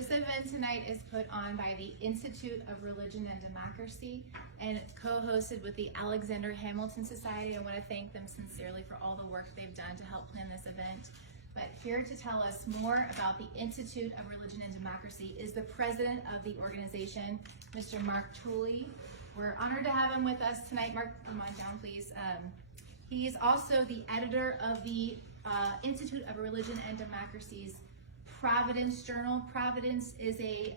This event tonight is put on by the Institute of Religion and Democracy and co-hosted with the Alexander Hamilton Society. I want to thank them sincerely for all the work they've done to help plan this event. But here to tell us more about the Institute of Religion and Democracy is the president of the organization, Mr. Marc LiVecche. We're honored to have him with us tonight. Marc, come on down, please. He is also the editor of the Institute of Religion and Democracy's Providence Journal. Providence is a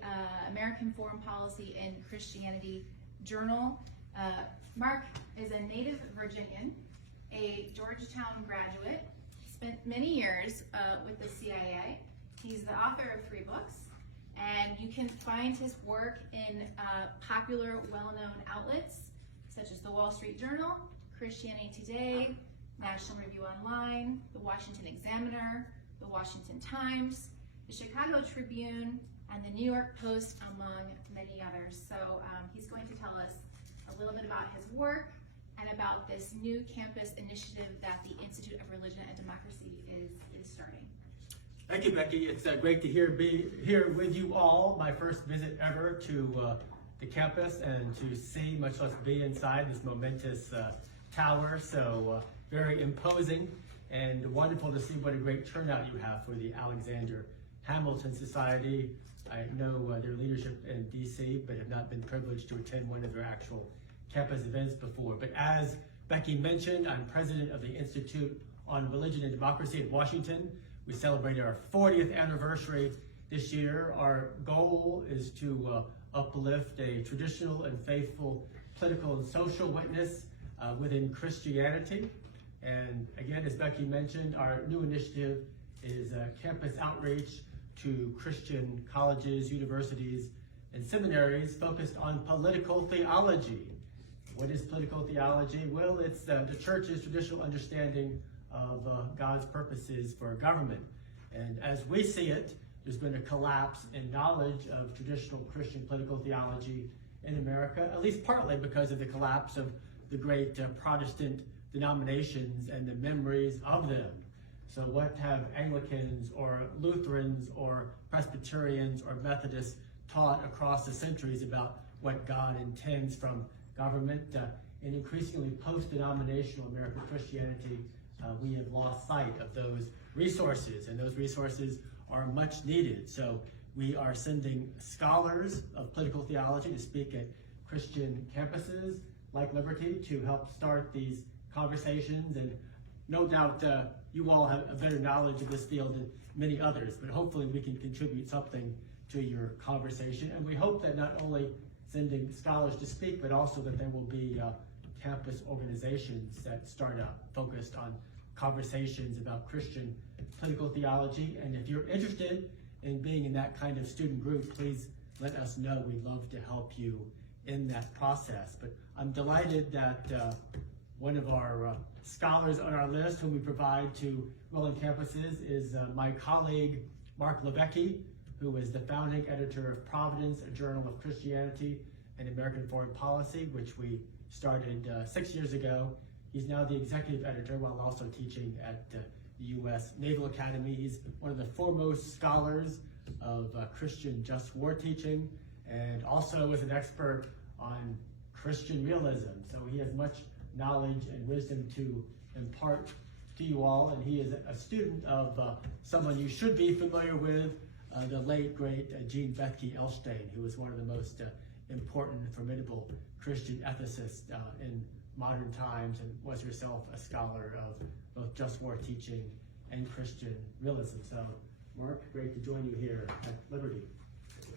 American foreign policy and Christianity journal. Marc is a native Virginian, a Georgetown graduate, spent many years with the CIA. He's the author of 3 books, and you can find his work in popular, well-known outlets such as the Wall Street Journal, Christianity Today, National Review Online, the Washington Examiner, the Washington Times, the Chicago Tribune, and the New York Post, among many others. So he's going to tell us a little bit about his work and about this new campus initiative that the Institute of Religion and Democracy is starting. Thank you, Becky. It's great to be here with you all. My first visit ever to the campus and to see, much less be inside this momentous tower. So very imposing and wonderful to see what a great turnout you have for the Alexander Hamilton Society. I know their leadership in DC, but have not been privileged to attend one of their actual campus events before. But as Becky mentioned, I'm president of the Institute on Religion and Democracy in Washington. We celebrated our 40th anniversary this year. Our goal is to uplift a traditional and faithful political and social witness within Christianity. And again, as Becky mentioned, our new initiative is campus outreach to Christian colleges, universities, and seminaries focused on political theology. What is political theology? Well, it's the church's traditional understanding of God's purposes for government. And as we see it, there's been a collapse in knowledge of traditional Christian political theology in America, at least partly because of the collapse of the great Protestant denominations and the memories of them. So what have Anglicans or Lutherans or Presbyterians or Methodists taught across the centuries about what God intends from government? In increasingly post-denominational American Christianity, we have lost sight of those resources, and those resources are much needed. So we are sending scholars of political theology to speak at Christian campuses like Liberty to help start these conversations, and no doubt you all have a better knowledge of this field than many others, but hopefully we can contribute something to your conversation. And we hope that not only sending scholars to speak, but also that there will be campus organizations that start up focused on conversations about Christian political theology. And if you're interested in being in that kind of student group, please let us know. We'd love to help you in that process. But I'm delighted that one of our scholars on our list whom we provide to Welland campuses is my colleague, Marc LiVecche, who is the founding editor of Providence, a journal of Christianity and American foreign policy, which we started 6 years ago. He's now the executive editor while also teaching at the U.S. Naval Academy. He's one of the foremost scholars of Christian just war teaching, and also is an expert on Christian realism. So he has much knowledge and wisdom to impart to you all, and he is a student of someone you should be familiar with, the late, great Jean Bethke-Elshtain, who was one of the most important and formidable Christian ethicists in modern times, and was herself a scholar of both just war teaching and Christian realism. So, Marc, great to join you here at Liberty.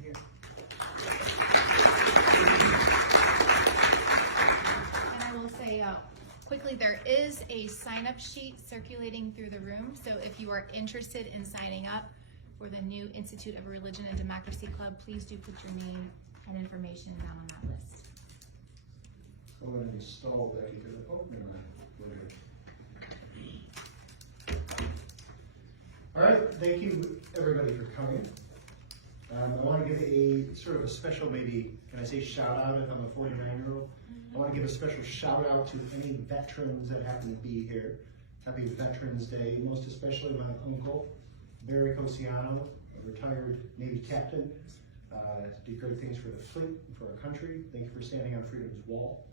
Here. And I will say quickly, there is a sign-up sheet circulating through the room, so if you are interested in signing up for the new Institute of Religion and Democracy Club, please do put your name and information down on that list. Go ahead and install that because All right, thank you everybody for coming. I want to give a sort of a special, maybe, can I say shout out if I'm a 49-year-old? I want to give a special shout out to any veterans that happen to be here. Happy Veterans Day, most especially my uncle, Barry Cosiano, retired Navy captain, did great things for the fleet and for our country. Thank you for standing on freedom's wall.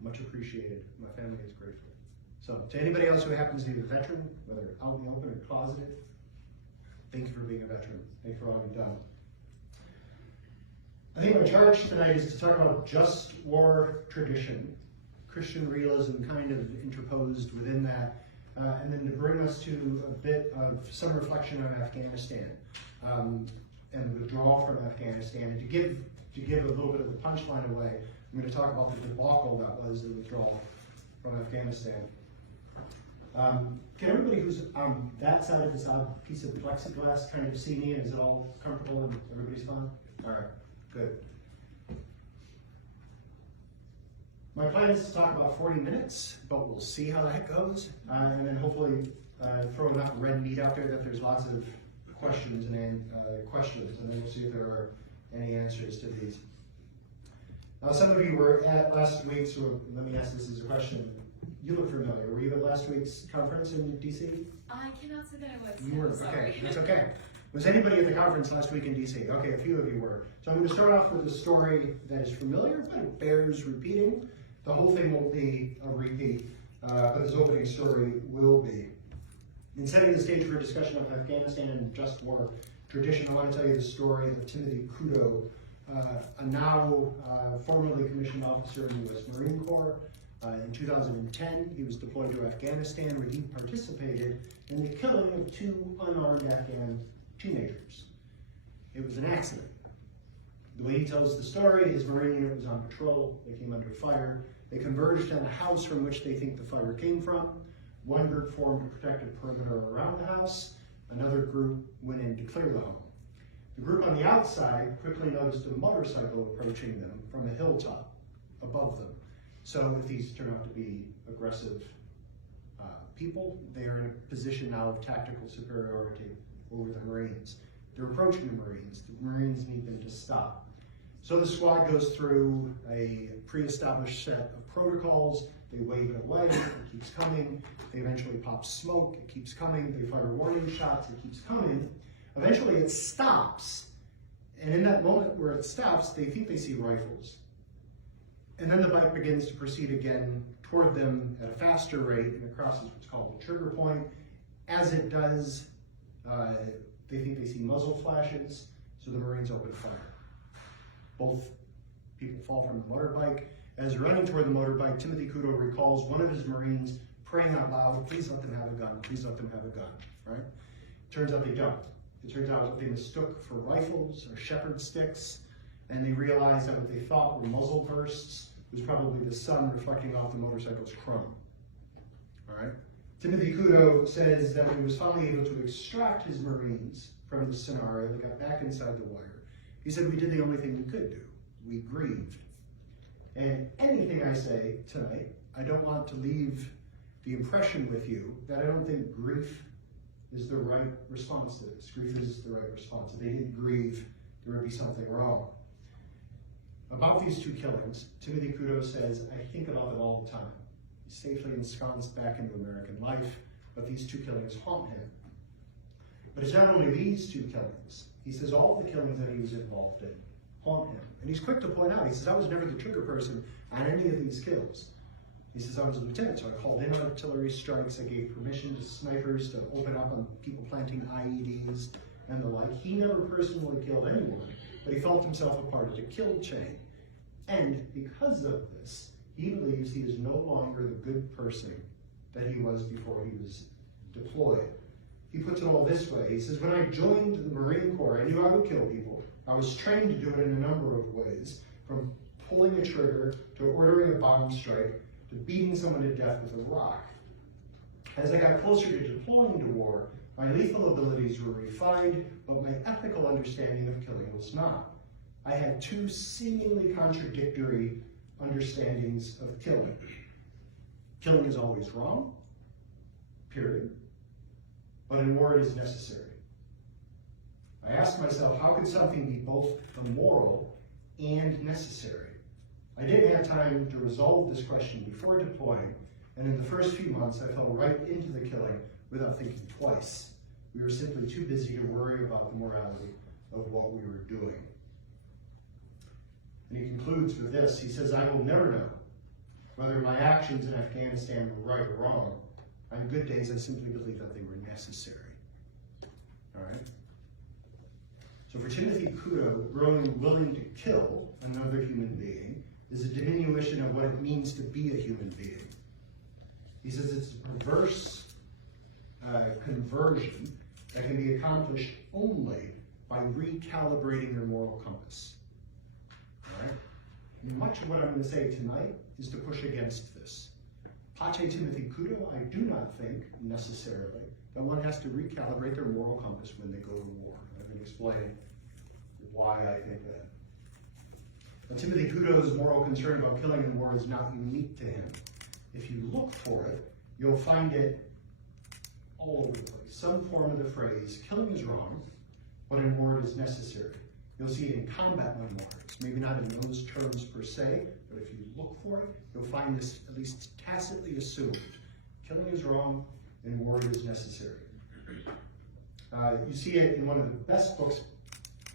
Much appreciated. My family is grateful. So, to anybody else who happens to be a veteran, whether out in the open or closeted, thank you for being a veteran. Thank you for all you've done. I think my charge tonight is to talk about just war tradition, Christian realism kind of interposed within that, and then to bring us to a bit of some reflection on Afghanistan and withdrawal from Afghanistan. And to give a little bit of the punchline away, I'm going to talk about the debacle that was the withdrawal from Afghanistan. Can everybody who's on that side of this odd piece of plexiglass kind of see me? And is it all comfortable and everybody's fine? All right, good. My plan is to talk about 40 minutes, but we'll see how that goes. And then hopefully throw enough red meat out there that there's lots of questions, and then we'll see if there are any answers to these. Now, some of you were at last week's, so let me ask this as a question. You look familiar. Were you at last week's conference in DC? I cannot say that I was. You were, sorry. okay, that's okay. Was anybody at the conference last week in DC? Okay, a few of you were. So I'm going to start off with a story that is familiar, but it bears repeating. The whole thing won't be a repeat, but this opening story will be. In setting the stage for a discussion of Afghanistan and just war tradition, I want to tell you the story of Timothy Kudo, a now formerly commissioned officer in the U.S. Marine Corps. In 2010, he was deployed to Afghanistan, where he participated in the killing of 2 unarmed Afghan teenagers. It was an accident. The way he tells the story, his Marine unit was on patrol. They came under fire. They converged on a house from which they think the fire came from. One group formed a protective perimeter around the house. Another group went in to clear the home. The group on the outside quickly noticed a motorcycle approaching them from a hilltop above them. So if these turn out to be aggressive people, they are in a position now of tactical superiority over the Marines. They're approaching the Marines. The Marines need them to stop. So the squad goes through a pre-established set of protocols. They wave it away, it keeps coming. They eventually pop smoke, it keeps coming. They fire warning shots, it keeps coming. Eventually it stops. And in that moment where it stops, they think they see rifles. And then the bike begins to proceed again toward them at a faster rate and crosses what's called the trigger point. As it does, they think they see muzzle flashes, so the Marines open fire. Both people fall from the motorbike. As they're running toward the motorbike, Timothy Kudo recalls one of his Marines praying out loud, "Please let them have a gun, please let them have a gun," right? Turns out they don't. It turns out they mistook for rifles or shepherd sticks, and they realized that what they thought were muzzle bursts was probably the sun reflecting off the motorcycle's chrome. All right? Timothy Kudo says that when he was finally able to extract his Marines from the scenario, they got back inside the wire. He said, "We did the only thing we could do. We grieved." And anything I say tonight, I don't want to leave the impression with you that I don't think grief is the right response to this. Grief is the right response. If they didn't grieve, there would be something wrong. About these 2 killings, Timothy Kudo says, "I think about them all the time. He's safely ensconced back into American life, but these 2 killings haunt him." But it's not only these 2 killings. He says all the killings that he was involved in haunt him. And he's quick to point out, he says, "I was never the trigger person on any of these kills." He says, "I was a lieutenant, so I called in artillery strikes, I gave permission to snipers to open up on people planting IEDs and the like." He never personally killed anyone, but he felt himself a part of the kill chain. And because of this, he believes he is no longer the good person that he was before he was deployed. He puts it all this way. He says, "When I joined the Marine Corps, I knew I would kill people. I was trained to do it in a number of ways, from pulling a trigger to ordering a bomb strike to beating someone to death with a rock. As I got closer to deploying to war, my lethal abilities were refined, but my ethical understanding of killing was not. I had 2 seemingly contradictory understandings of killing. Killing is always wrong, period. But in war it is necessary. I asked myself, how could something be both immoral and necessary? I didn't have time to resolve this question before deploying, and in the first few months I fell right into the killing without thinking twice. We were simply too busy to worry about the morality of what we were doing. And he concludes with this. He says, I will never know whether my actions in Afghanistan were right or wrong. On good days, I simply believe that they were necessary. All right? So for Timothy Kudo, growing willing to kill another human being is a diminution of what it means to be a human being. He says it's a perverse conversion that can be accomplished only by recalibrating their moral compass. All right? Much of what I'm going to say tonight is to push against this. Pace Timothy Kudo, I do not think necessarily that one has to recalibrate their moral compass when they go to war. I'm going to explain why I think that. But Timothy Kudo's moral concern about killing in war is not unique to him. If you look for it, you'll find it all over the place. Some form of the phrase, killing is wrong, but in war it is necessary. You'll see it in combat memoirs, maybe not in those terms per se, but if you look for it, you'll find this at least tacitly assumed. Killing is wrong, and war is necessary. You see it in one of the best books.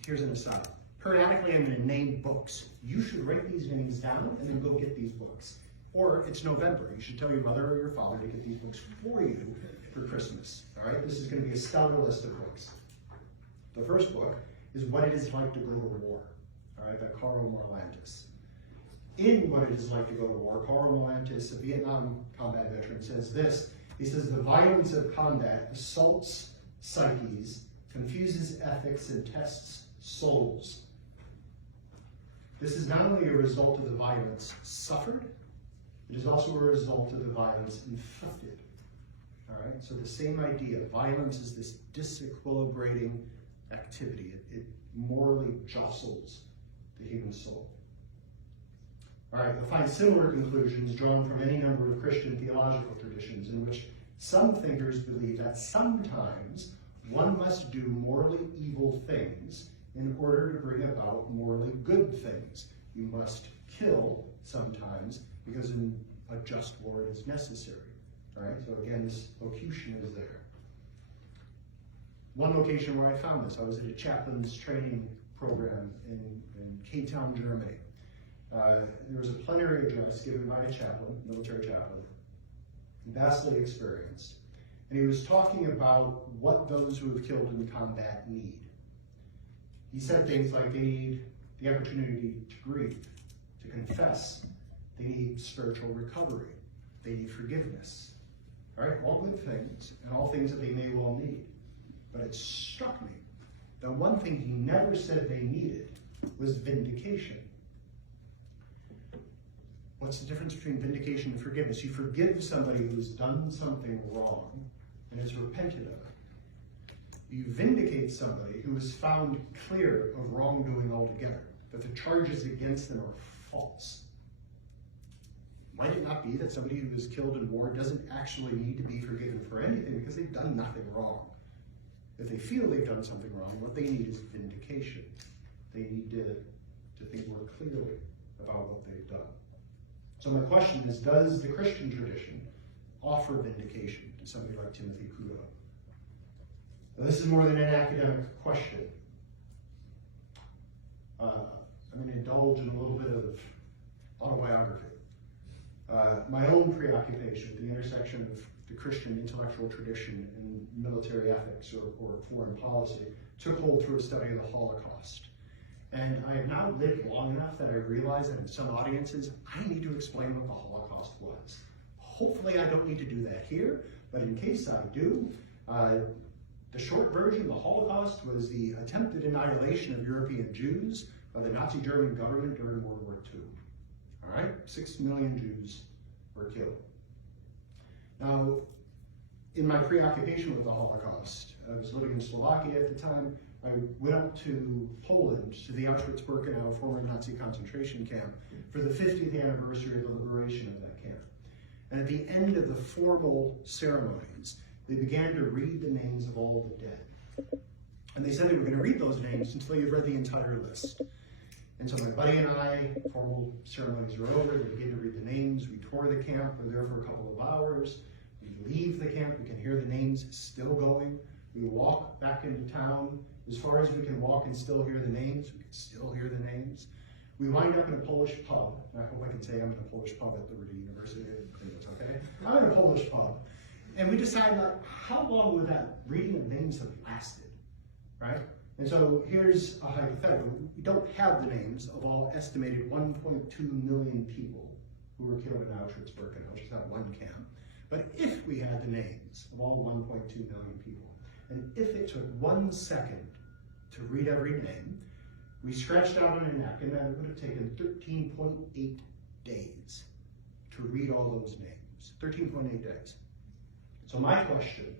Here's an aside. Periodically, I'm going to name books. You should write these names down and then go get these books. Or it's November. You should tell your mother or your father to get these books for you for Christmas. All right? This is going to be a stellar list of books. The first book is What It Is Like to Go to War, all right, by Carl Morlantis. In What It Is Like to Go to War, Carl Morlantis, a Vietnam combat veteran, says this. He says, the violence of combat assaults psyches, confuses ethics, and tests souls. This is not only a result of the violence suffered, it is also a result of the violence inflicted. All right, so the same idea, violence is this disequilibrating activity. It morally jostles the human soul. All right, you'll find similar conclusions drawn from any number of Christian theological traditions in which some thinkers believe that sometimes one must do morally evil things in order to bring about morally good things. You must kill sometimes because in a just war it is necessary. All right, so again, this locution is there. One location where I found this, I was at a chaplain's training program in K-Town, Germany. There was a plenary address given by a chaplain, military chaplain, vastly experienced. And he was talking about what those who have killed in combat need. He said things like they need the opportunity to grieve, to confess. They need spiritual recovery. They need forgiveness. All right, all good things, and all things that they may well need. But it struck me that one thing he never said they needed was vindication. What's the difference between vindication and forgiveness? You forgive somebody who's done something wrong and has repented of it. You vindicate somebody who is found clear of wrongdoing altogether, that the charges against them are false. Might it not be that somebody who is killed in war doesn't actually need to be forgiven for anything because they've done nothing wrong? If they feel they've done something wrong, what they need is vindication. They need to think more clearly about what they've done. So my question is, does the Christian tradition offer vindication to somebody like Timothy Kudo? Now, this is more than an academic question. I'm going to indulge in a little bit of autobiography. My own preoccupation with the intersection of the Christian intellectual tradition and military ethics or foreign policy took hold through a study of the Holocaust. And I have now lived long enough that I realize that in some audiences, I need to explain what the Holocaust was. Hopefully I don't need to do that here, but in case I do, the short version, the Holocaust was the attempted annihilation of European Jews by the Nazi German government during World War II. All right, 6 million Jews were killed. Now, in my preoccupation with the Holocaust, I was living in Slovakia at the time. I went up to Poland, to the Auschwitz-Birkenau former Nazi concentration camp, for the 50th anniversary of the liberation of that camp. And at the end of the formal ceremonies, they began to read the names of all the dead. And they said they were going to read those names until they had read the entire list. And so my buddy and I, formal ceremonies were over, they began to read the names. We toured the camp, we were there for a couple of hours. We leave the camp, we can hear the names still going. We walk back into town as far as we can walk and still hear the names. We can still hear the names. We wind up in a Polish pub. I hope I can say I'm in a Polish pub at Liberty University. I think it's okay. I'm in a Polish pub. And we decide, like, how long would that reading of names have lasted, right? And so here's a hypothetical. We don't have the names of all estimated 1.2 million people who were killed in Auschwitz-Birkenau, which is not one camp. But if we had the names of all 1.2 million people, and if it took 1 second to read every name, we scratched out on a napkin that it would have taken 13.8 days to read all those names. 13.8 days. So my question,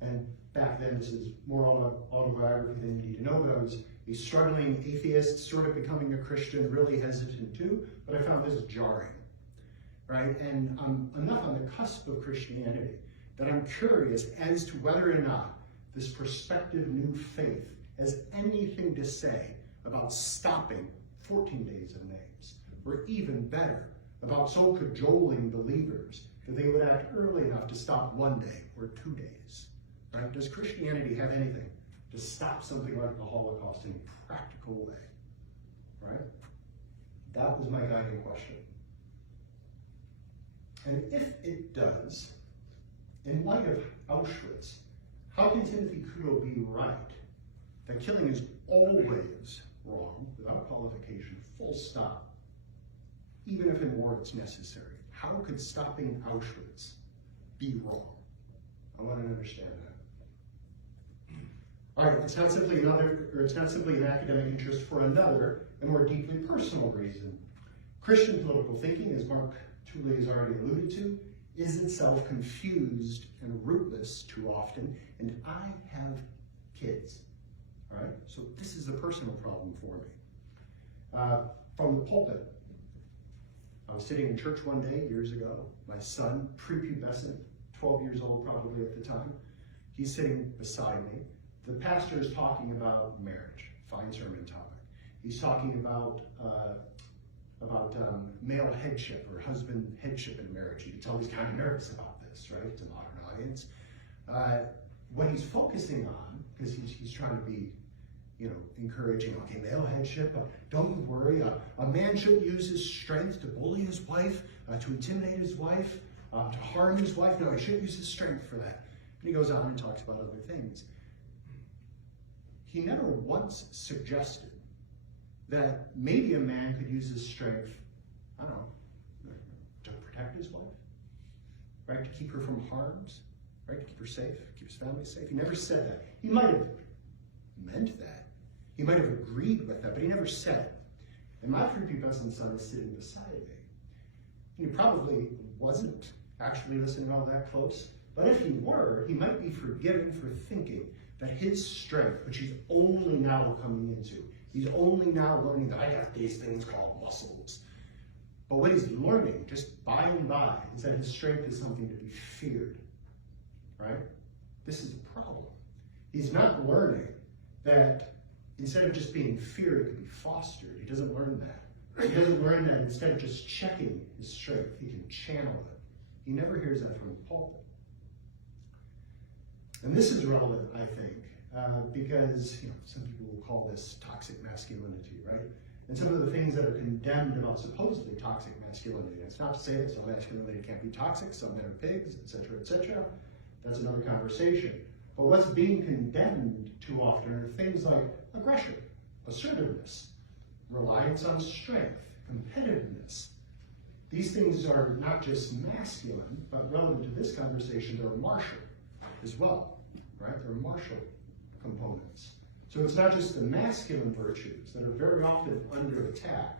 and back then this is more autobiography than you need to know, but I was a struggling atheist, sort of becoming a Christian, really hesitant too, but I found this jarring, right? And I'm enough on the cusp of Christianity that I'm curious as to whether or not this prospective new faith has anything to say about stopping 14 days of names, or even better, about so cajoling believers that they would act early enough to stop 1 day or 2 days, right? Does Christianity have anything to stop something like the Holocaust in a practical way, right? That was my guiding question. And if it does, in light of Auschwitz, how can Timothy Kudo be right that killing is always wrong, without qualification, full stop, even if in war it's necessary? How could stopping Auschwitz be wrong? I want to understand that. All right, it's not simply an academic interest for another and more deeply personal reason. Christian political thinking, as Marc has already alluded to, is itself confused and rootless too often, and I have kids, all right? So this is a personal problem for me. From the pulpit, I was sitting in church one day years ago. My son, prepubescent, 12 years old probably at the time, he's sitting beside me. The pastor is talking about marriage, fine sermon topic. He's talking about male headship or husband headship in marriage. You can tell he's kind of nervous about this, right? It's a modern audience. What he's focusing on, because he's trying to be, encouraging, okay, male headship, don't worry, a man shouldn't use his strength to bully his wife, to intimidate his wife, to harm his wife. No, he shouldn't use his strength for that. And he goes on and talks about other things. He never once suggested that maybe a man could use his strength, I don't know, to protect his wife, right? To keep her from harms, right? To keep her safe, keep his family safe. He never said that. He might have meant that. He might have agreed with that, but he never said it. And my prepubescent son is sitting beside me. He probably wasn't actually listening all that close, but if he were, he might be forgiven for thinking that his strength, which he's only now coming into, he's only now learning that I got these things called muscles. But what he's learning, just by and by, is that his strength is something to be feared, right? This is a problem. He's not learning that instead of just being feared, it could be fostered. He doesn't learn that. He doesn't learn that instead of just checking his strength, he can channel it. He never hears that from the pulpit. And this is relevant, I think, because some people will call this toxic masculinity, right? And some of the things that are condemned about supposedly toxic masculinity. It's not to say that some masculinity can't be toxic, some men are pigs, etc., etc. That's another conversation. But what's being condemned too often are things like aggression, assertiveness, reliance on strength, competitiveness. These things are not just masculine, but relevant to this conversation, they're martial as well, right? They're martial components. So it's not just the masculine virtues that are very often under attack,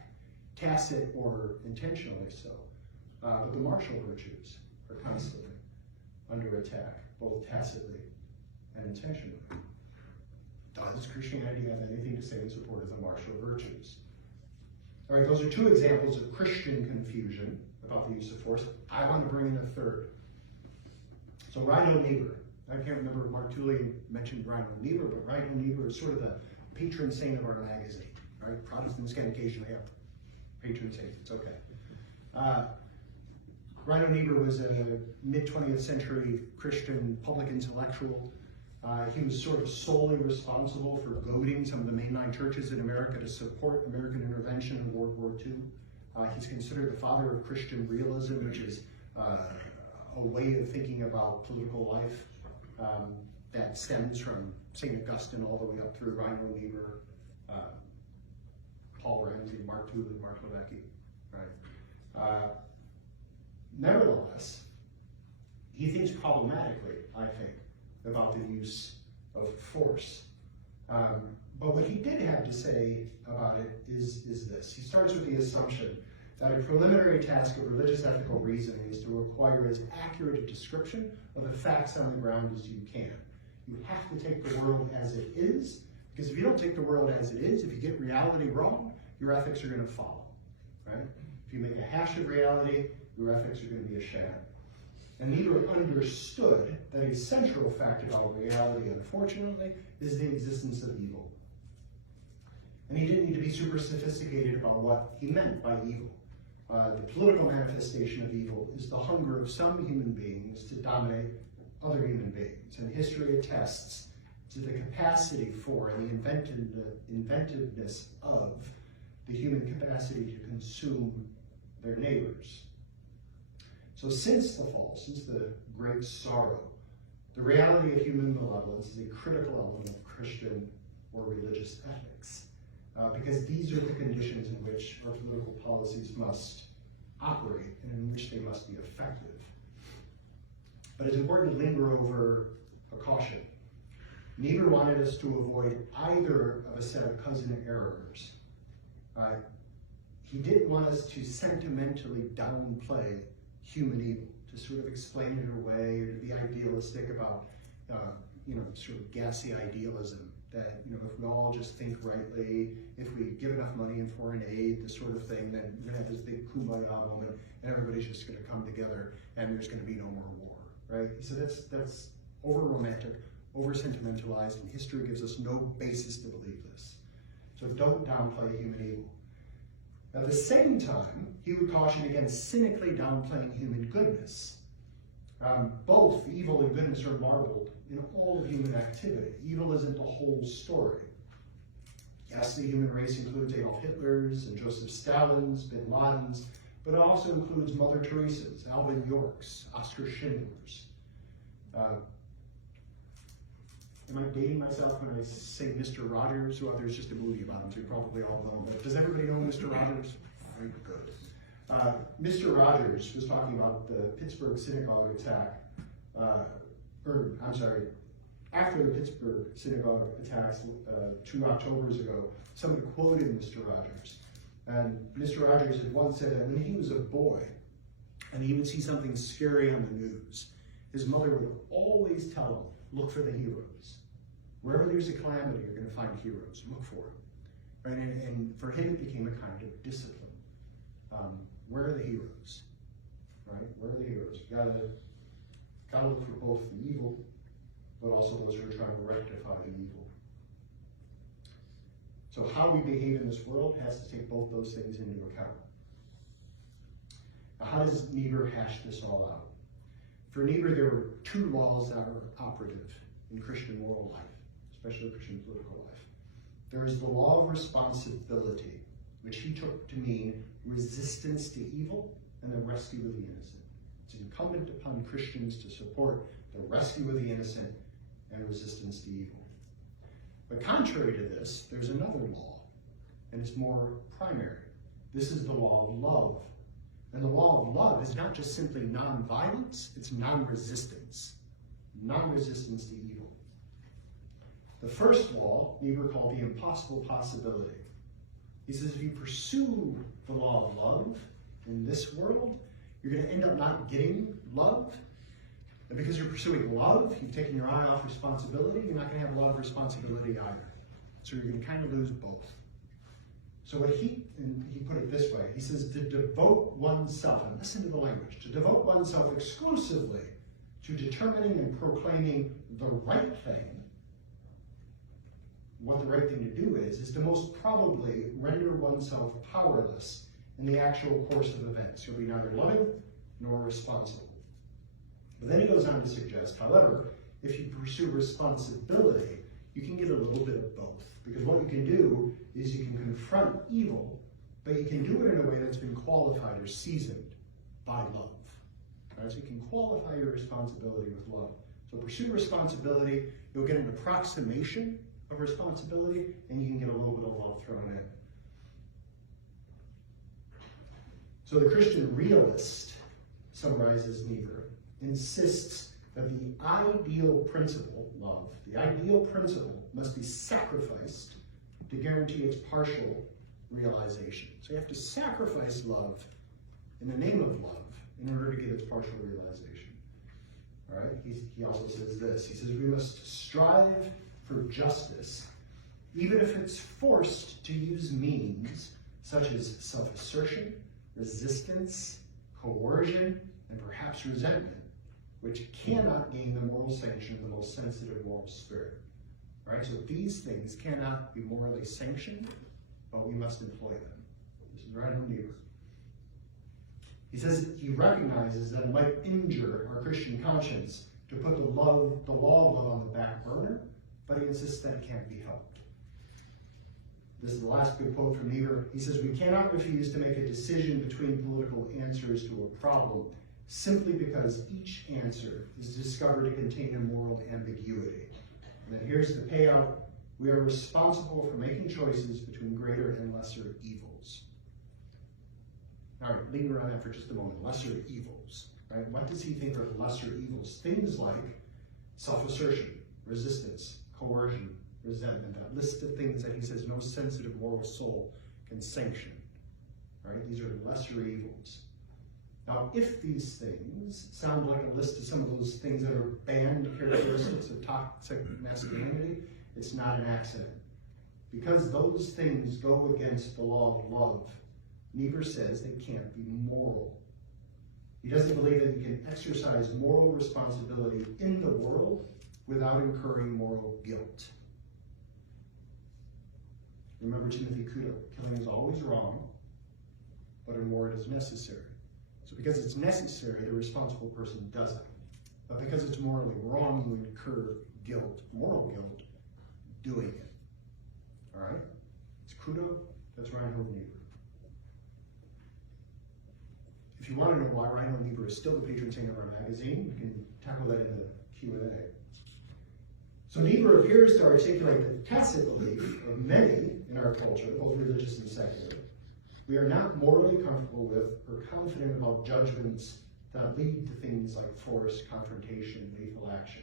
tacit or intentionally so, but the martial virtues are constantly under attack, both tacitly and intentionally. Does Christianity have anything to say in support of the martial virtues? All right, those are two examples of Christian confusion about the use of force. I want to bring in a third. So Rhino Niebuhr. I can't remember if Marc mentioned Rhino Niebuhr, but Rhino Niebuhr is sort of the patron saint of our magazine, right? Protestants can occasionally have patron saints, it's okay. Rhino Niebuhr was a mid-20th century Christian public intellectual. He was sort of solely responsible for goading some of the mainline churches in America to support American intervention in World War II. He's considered the father of Christian realism, which is a way of thinking about political life that stems from St. Augustine all the way up through Reinhold Niebuhr, Paul Ramsey, Marc LiVecche, right? Nevertheless, he thinks problematically, I think, about the use of force. But what he did have to say about it is this. He starts with the assumption that a preliminary task of religious ethical reasoning is to acquire as accurate a description of the facts on the ground as you can. You have to take the world as it is, because if you don't take the world as it is, if you get reality wrong, your ethics are going to follow, right? If you make a hash of reality, your ethics are going to be a sham. And Niebuhr understood that a central fact about reality, unfortunately, is the existence of evil. And he didn't need to be super sophisticated about what he meant by evil. The political manifestation of evil is the hunger of some human beings to dominate other human beings. And history attests to the capacity for and the inventiveness of the human capacity to consume their neighbors. So since the fall, since the great sorrow, the reality of human malevolence is a critical element of Christian or religious ethics, because these are the conditions in which our political policies must operate and in which they must be effective. But it's important to linger over a caution. Niebuhr wanted us to avoid either of a set of cousin errors. He didn't want us to sentimentally downplay human evil, to sort of explain it away, or to be idealistic about, sort of gassy idealism, that, if we all just think rightly, if we give enough money in foreign aid, this sort of thing, then we're going to have this big kumbaya moment, and everybody's just going to come together, and there's going to be no more war, right? So that's over-romantic, over-sentimentalized, and history gives us no basis to believe this. So don't downplay human evil. At the same time, he would caution against cynically downplaying human goodness. Both evil and goodness are marbled in all of human activity. Evil isn't the whole story. Yes, the human race includes Adolf Hitler's and Joseph Stalin's, Bin Laden's, but it also includes Mother Teresa's, Alvin York's, Oskar Schindler's. Am I dating myself when I say Mr. Rogers? Well, there's just a movie about him, so you probably all know him. But does everybody know Mr. Rogers? Very good. Mr. Rogers was talking about the Pittsburgh synagogue attack, after the Pittsburgh synagogue attacks 2 Octobers ago. Somebody quoted Mr. Rogers. And Mr. Rogers had once said that when he was a boy and he would see something scary on the news, his mother would always tell him, look for the heroes. Wherever there's a calamity, you're going to find heroes. Look for them. Right? And for him, it became a kind of discipline. Where are the heroes? Right? Where are the heroes? You gotta look for both the evil, but also those who are trying to rectify the evil. So how we behave in this world has to take both those things into account. Now, how does Niebuhr hash this all out? For Niebuhr, there were 2 laws that are operative in Christian moral life, especially Christian political life. There is the law of responsibility, which he took to mean resistance to evil and the rescue of the innocent. It's incumbent upon Christians to support the rescue of the innocent and resistance to evil. But contrary to this, there's another law, and it's more primary. This is the law of love. And the law of love is not just simply non-violence, it's non-resistance. Non-resistance to evil. The first law, Niebuhr called the impossible possibility. He says if you pursue the law of love in this world, you're going to end up not getting love. And because you're pursuing love, you've taken your eye off responsibility, you're not going to have a lot of responsibility either. So you're going to kind of lose both. So what he put it this way, he says to devote oneself, and listen to the language, to devote oneself exclusively to determining and proclaiming the right thing. What the right thing to do is to most probably render oneself powerless in the actual course of events. You'll be neither loving nor responsible. But then he goes on to suggest, however, if you pursue responsibility, you can get a little bit of both. Because what you can do is you can confront evil, but you can do it in a way that's been qualified or seasoned by love. Right? So you can qualify your responsibility with love. So pursue responsibility, you'll get an approximation of responsibility, and you can get a little bit of love thrown in. So the Christian realist, summarizes Niebuhr, insists that the ideal principle, love, the ideal principle must be sacrificed to guarantee its partial realization. So you have to sacrifice love in the name of love in order to get its partial realization. All right? He also says this. He says we must strive for justice, even if it's forced to use means such as self-assertion, resistance, coercion, and perhaps resentment, which cannot gain the moral sanction of the most sensitive moral spirit. Right? So these things cannot be morally sanctioned, but we must employ them. This is right on Niebuhr. He says he recognizes that it might injure our Christian conscience to put the law of love on the back burner, but he insists that it can't be helped. This is the last big quote from Niebuhr. He says, we cannot refuse to make a decision between political answers to a problem simply because each answer is discovered to contain a moral ambiguity. And then here's the payout. We are responsible for making choices between greater and lesser evils. All right, linger on that for just a moment. Lesser evils, right? What does he think are lesser evils? Things like self-assertion, resistance, coercion, resentment, that list of things that he says no sensitive moral soul can sanction, right? These are lesser evils. Now, if these things sound like a list of some of those things that are banned characteristics of toxic masculinity, it's not an accident. Because those things go against the law of love, Niebuhr says they can't be moral. He doesn't believe that you can exercise moral responsibility in the world without incurring moral guilt. Remember Timothy Kudo, killing is always wrong, but in war it is necessary. So because it's necessary, the responsible person does it. But because it's morally wrong, you incur guilt, moral guilt, doing it. All right? It's Kudo, that's Reinhold Niebuhr. If you want to know why Reinhold Niebuhr is still the patron saint of our magazine, we can tackle that in the Q&A. So Niebuhr appears to articulate the tacit belief of many in our culture, both religious and secular. We are not morally comfortable with or confident about judgments that lead to things like force, confrontation, lethal action.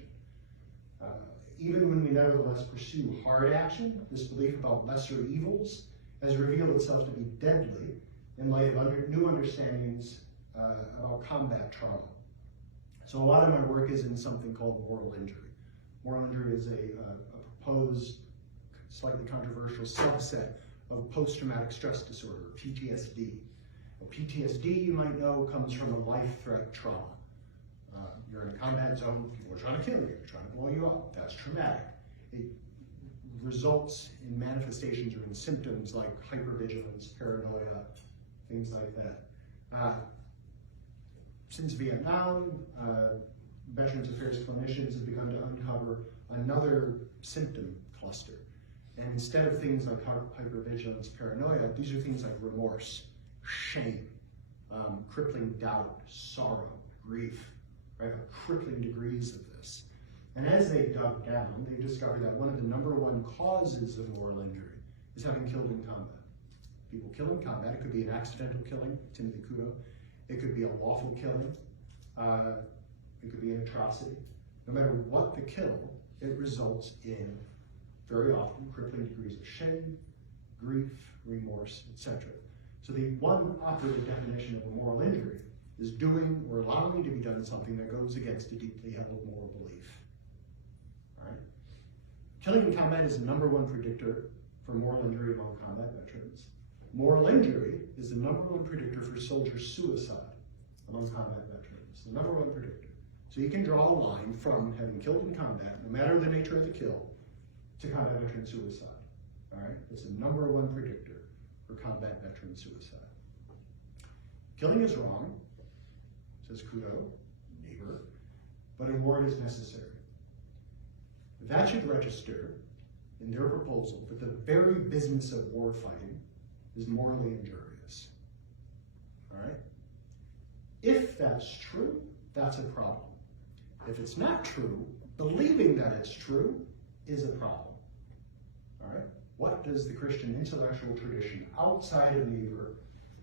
Even when we nevertheless pursue hard action, this belief about lesser evils has revealed itself to be deadly in light of new understandings about combat trauma. So a lot of my work is in something called moral injury. Moral injury is a proposed, slightly controversial subset of post-traumatic stress disorder, PTSD. PTSD, you might know, comes from a life-threat trauma. You're in a combat zone, people are trying to kill you, they're trying to blow you up. That's traumatic. It results in manifestations or in symptoms like hypervigilance, paranoia, things like that. Since Vietnam, Veterans Affairs clinicians have begun to uncover another symptom cluster. And instead of things like hypervigilance, paranoia, these are things like remorse, shame, crippling doubt, sorrow, grief, right? Crippling degrees of this. And as they dug down, they discovered that one of the #1 causes of moral injury is having killed in combat. People kill in combat. It could be an accidental killing, Timothy Kudo. It could be a lawful killing. It could be an atrocity. No matter what the kill, it results in, very often, crippling degrees of shame, grief, remorse, etc. So the one operative definition of a moral injury is doing or allowing to be done something that goes against a deeply held moral belief. All right? Killing in combat is the #1 predictor for moral injury among combat veterans. Moral injury is the #1 predictor for soldier suicide among combat veterans. The #1 predictor. So you can draw a line from having killed in combat, no matter the nature of the kill, to combat veteran suicide. All right? It's the #1 predictor for combat veteran suicide. Killing is wrong, says Kudo, Niebuhr, but in war it is necessary. that should register in their proposal that the very business of war fighting is morally injurious. All right? If that's true, that's a problem. If it's not true, believing that it's true is a problem. All right? What does the Christian intellectual tradition outside of Niebuhr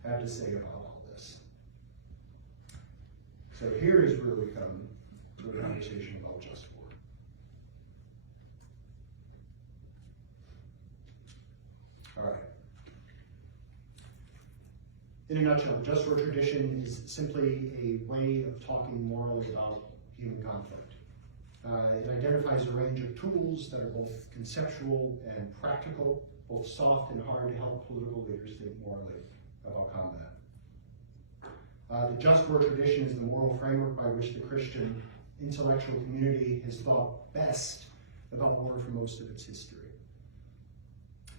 have to say about all this? So here is where we come to a conversation about just war. All right. In a nutshell, just war tradition is simply a way of talking morally about human conflict. It identifies a range of tools that are both conceptual and practical, both soft and hard, to help political leaders think morally about combat. The just war tradition is the moral framework by which the Christian intellectual community has thought best about war for most of its history.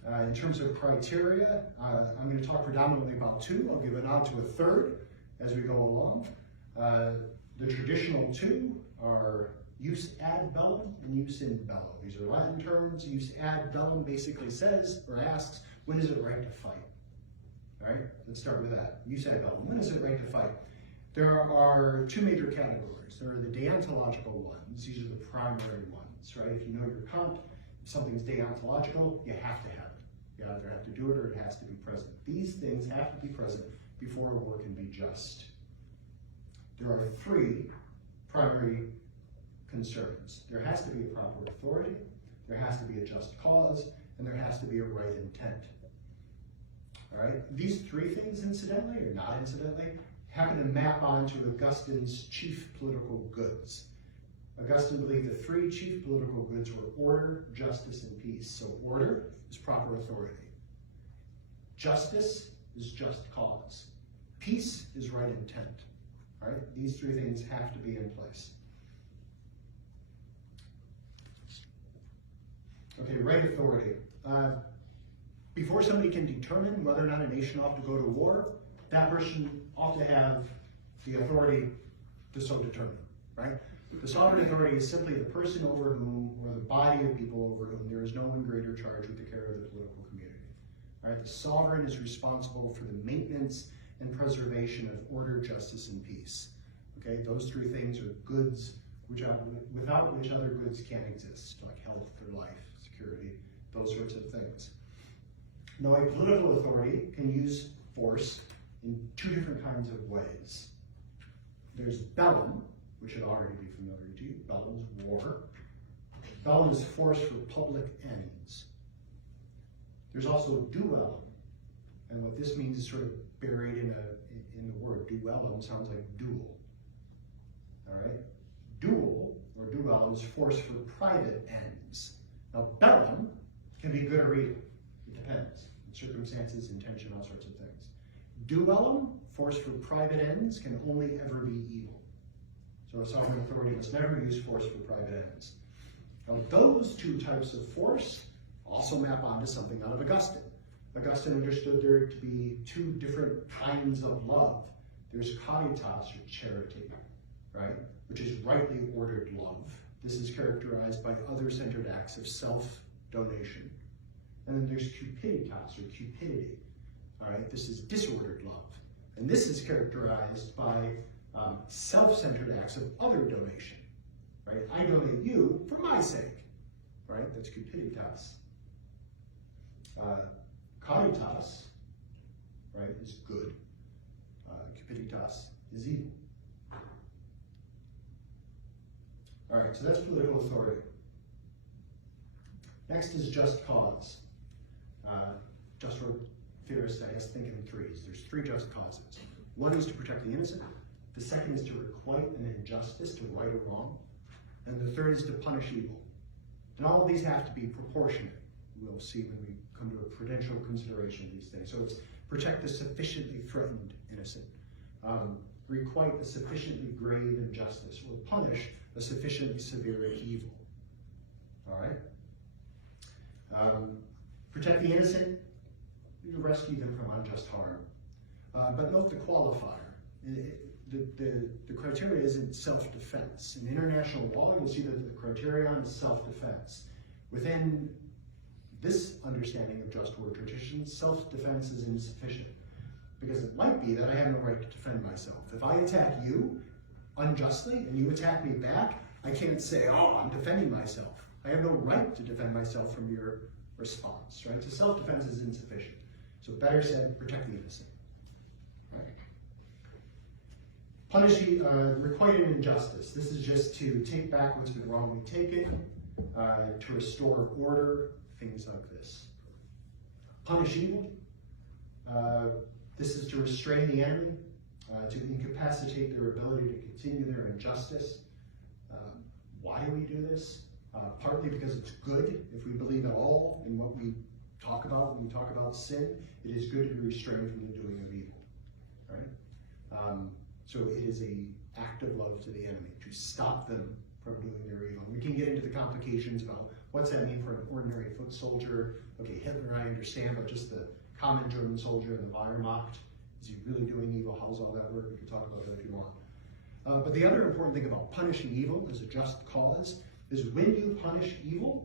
In terms of criteria, I'm going to talk predominantly about two. I'll give a nod to a third as we go along. The traditional two are jus ad bellum and jus in bello. These are Latin terms. Jus ad bellum basically says or asks, when is it right to fight? All right, let's start with that. Jus ad bellum, when is it right to fight? There are two major categories. There are the deontological ones. These are the primary ones, right? If you know your Kant, if something's deontological, you have to have it. You either have to do it or it has to be present. These things have to be present before a war can be just. There are three primary concerns. There has to be a proper authority, there has to be a just cause, and there has to be a right intent. All right? These three things, incidentally, or not incidentally, happen to map onto Augustine's chief political goods. Augustine believed the three chief political goods were order, justice, and peace. So order is proper authority. Justice is just cause. Peace is right intent. All right? These three things have to be in place. Okay, right authority. Before somebody can determine whether or not a nation ought to go to war, that person ought to have the authority to so determine, right? The sovereign authority is simply the person over whom, or the body of people over whom, there is no one greater charged with the care of the political community. All right? The sovereign is responsible for the maintenance and preservation of order, justice, and peace. Okay, those three things are goods without which other goods can't exist, like health or life, security, those sorts of things. Now, a political authority can use force in two different kinds of ways. There's bellum, which should already be familiar to you. Bellum is war. Bellum is force for public ends. There's also duellum, and what this means is sort of buried in the word. Duellum sounds like duel. All right? Duel, or duellum, is force for private ends. Now, bellum can be good or evil. It depends. Circumstances, intention, all sorts of things. Duellum, force for private ends, can only ever be evil. So a sovereign authority must never use force for private ends. Now, those two types of force also map onto something out of Augustine. Augustine understood there to be two different kinds of love. There's caritas, or charity, right? Which is rightly ordered love. This is characterized by other-centered acts of self-donation. And then there's cupiditas, or cupidity. All right, this is disordered love. And this is characterized by self-centered acts of other donation. Right? I donate you for my sake. Right? That's cupiditas. Caritas, right, is good. Cupiditas is evil. All right, so that's political authority. Next is just cause. Just war theorists, I guess, think in threes. There's three just causes. One is to protect the innocent. The second is to requite an injustice, to right or wrong. And the third is to punish evil. And all of these have to be proportionate. We'll see when we come to a prudential consideration of these things. So it's protect the sufficiently threatened innocent. Requite a sufficiently grave injustice, or punish a sufficiently severe evil. All right? Protect the innocent, you rescue them from unjust harm. But note the qualifier. the criteria isn't self-defense. In international law, you'll see that the criterion is self-defense. Within this understanding of just war tradition, self-defense is insufficient. Because it might be that I have no right to defend myself. If I attack you unjustly and you attack me back, I can't say, oh, I'm defending myself. I have no right to defend myself from your response, right? So self-defense is insufficient. So better said, protect the innocent. Right? Punishing requited injustice. This is just to take back what's been wrongly taken, to restore order, things like this. Punish evil. This is to restrain the enemy, to incapacitate their ability to continue their injustice. Why do we do this? Partly because it's good. If we believe at all in what we talk about when we talk about sin, it is good to be restrained from the doing of evil. Right? So it is an act of love to the enemy, to stop them from doing their evil. And we can get into the complications about what's that mean for an ordinary foot soldier. Okay, Hitler I understand, but just the common German soldier in the Wehrmacht, is he really doing evil? How's all that work? We can talk about that if you want. But the other important thing about punishing evil as a just cause is when you punish evil,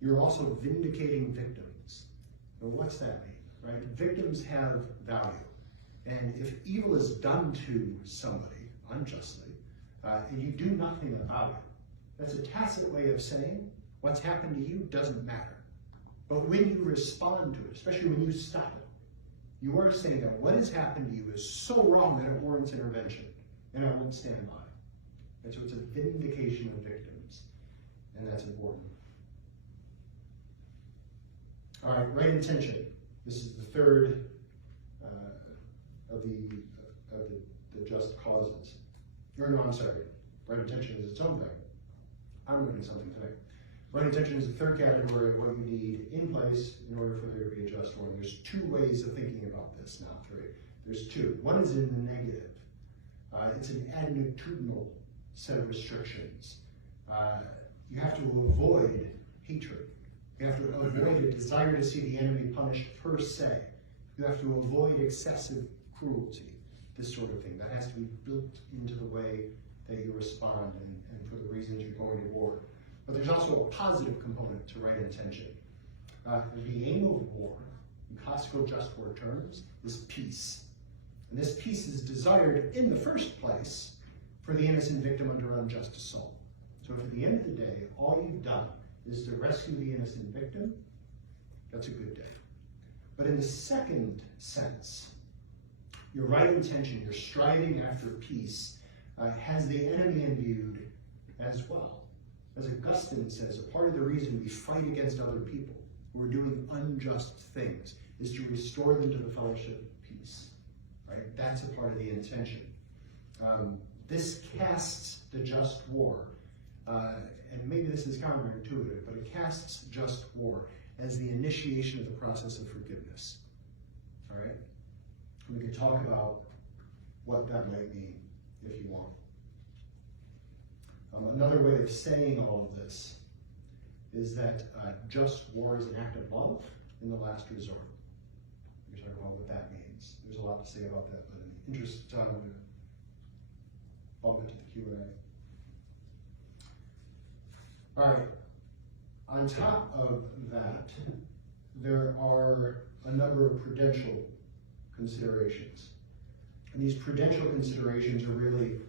you're also vindicating victims. Now what's that mean, right? Victims have value. And if evil is done to somebody unjustly, and you do nothing about it, that's a tacit way of saying what's happened to you doesn't matter. But when you respond to it, especially when you stop it, you are saying that what has happened to you is so wrong that it warrants intervention, and I won't stand by. And so it's a vindication of victims, and that's important. All right, right intention. This is the third of the just causes. Or no, I'm sorry. Right intention is its own thing. I'm learning something today. Right intention is the third category of what you need in place in order for there to be a just order. There's two ways of thinking about this, not three. There's two. One is in the negative. It's an attitudinal set of restrictions. You have to avoid hatred. You have to avoid a desire to see the enemy punished per se. You have to avoid excessive cruelty, this sort of thing. That has to be built into the way that you respond and for the reasons you're going to war. But there's also a positive component to right intention. The aim of war, in classical just war terms, is peace. And this peace is desired in the first place for the innocent victim under unjust assault. So if at the end of the day, all you've done is to rescue the innocent victim, that's a good day. But in the second sense, your right intention, your striving after peace, has the enemy imbued as well. As Augustine says, a part of the reason we fight against other people who are doing unjust things is to restore them to the fellowship of peace. Right? That's a part of the intention. This casts the just war, and maybe this is counterintuitive, but it casts just war as the initiation of the process of forgiveness. All right? We can talk about what that might mean if you want. Another way of saying all of this is that just war is an act of love in the last resort. We can talk about what that means. There's a lot to say about that, but in the interest of time, I'm going to bump into the Q&A. All right. On top of that, there are a number of prudential considerations. And these prudential considerations are really